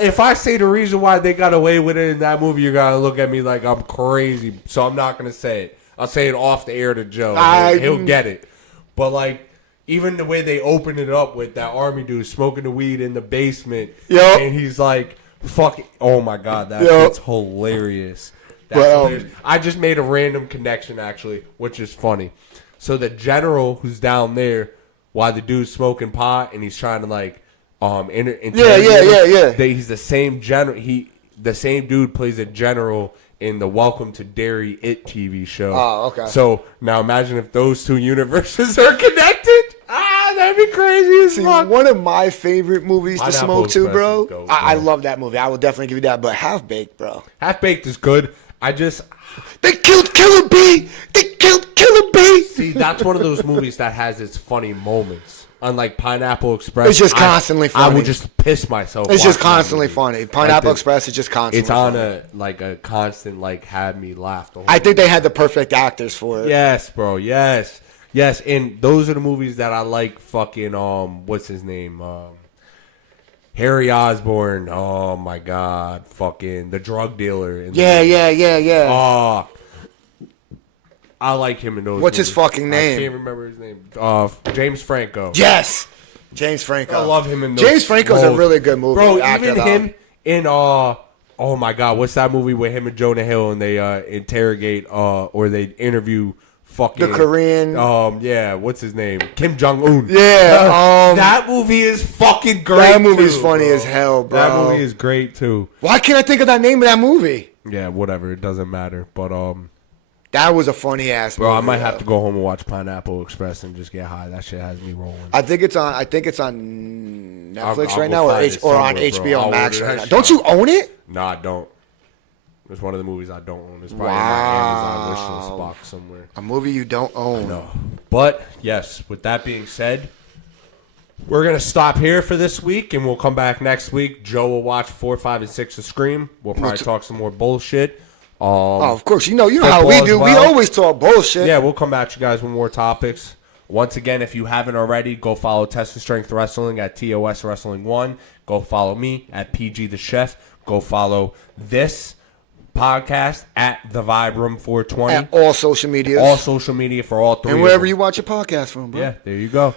if I say the reason why they got away with it in that movie, you're gonna look at me like I'm crazy. So I'm not gonna say it. I'll say it off the air to Joe. He'll get it. But like, even the way they opened it up with that army dude smoking the weed in the basement, and he's like, "Fuck it. Oh my god, that's hilarious." That's hilarious. I just made a random connection, actually, which is funny. So the general who's down there, while the dude's smoking pot and he's trying to like, yeah. He's the same general. The same dude plays a general in the Welcome to Derry It TV show. Oh, okay. So now imagine if those two universes are connected. That'd be crazy as fuck. One of my favorite movies to Pineapple smoke too, Express bro. is dope, I bro. love that movie. I will definitely give you that. But Half Baked, bro. Half Baked is good. They killed Killer B. They killed Killer B. See, that's one of those movies that has its funny moments. Unlike Pineapple Express, It's just constantly I funny. would just piss myself. It's just watching that constantly movie. funny. Pineapple Like Express is just constantly It's on funny. a constant had me laugh the whole I think they had the perfect actors for it. Yes, bro. Yes. And those are the movies that I like. Fucking what's his name? Harry Osborn. Oh my god. Fucking the drug dealer. Yeah. Oh, I like him in those. What's his movies. fucking name? I can't remember his name. James Franco. Yes. James Franco. I love him in those. James Franco's a roles. really good movie Bro, actor, even though. him in oh my god, what's that movie with him and Jonah Hill and they interrogate or they interview fucking The Korean. yeah, what's his name? Kim Jong Un. Yeah, that movie is fucking great. That movie's too, funny bro. as hell, bro. That movie is great too. Why can't I think of that name of that movie? Yeah, whatever, it doesn't matter. But That was a funny ass movie. bro, I might have though. to go home and watch Pineapple Express and just get high. That shit has me rolling. I think it's on Netflix I'll right go now find it or on somewhere, bro. HBO I'll Max order right that now. shit. Don't you own it? No, I don't. It's one of the movies I don't own. It's probably Wow. in my Amazon wish list box somewhere. A movie you don't own. No. But, yes, with that being said, we're going to stop here for this week, and we'll come back next week. Joe will watch 4, 5, and 6 of Scream. We'll probably talk some more bullshit. Oh, of course. You know how we football do. as We well. always talk bullshit. Yeah, we'll come at you guys with more topics. Once again, if you haven't already, go follow Tested Strength Wrestling at TOS Wrestling 1. Go follow me at PG the Chef. Go follow this podcast at The Vibe Room 420. At all social medias. All social media for all three. and of wherever them. you watch your podcast from, bro. Yeah, there you go.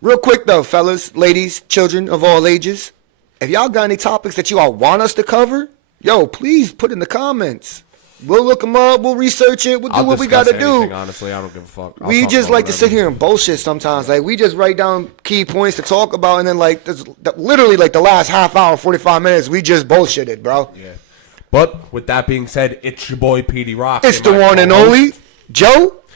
Real quick though, fellas, ladies, children of all ages, if y'all got any topics that you all want us to cover, yo, please put in the comments. We'll look them up. We'll research it. We'll do I'll what we discuss got to anything, do. honestly, I don't give a fuck. I'll We talk just about like to sit whatever. here and bullshit sometimes. Like, we just write down key points to talk about, and then, like, literally, like, the last half hour, 45 minutes, we just bullshitted, bro. Yeah. But with that being said, it's your boy PD Rock. It's and the my one and co-host. only Joe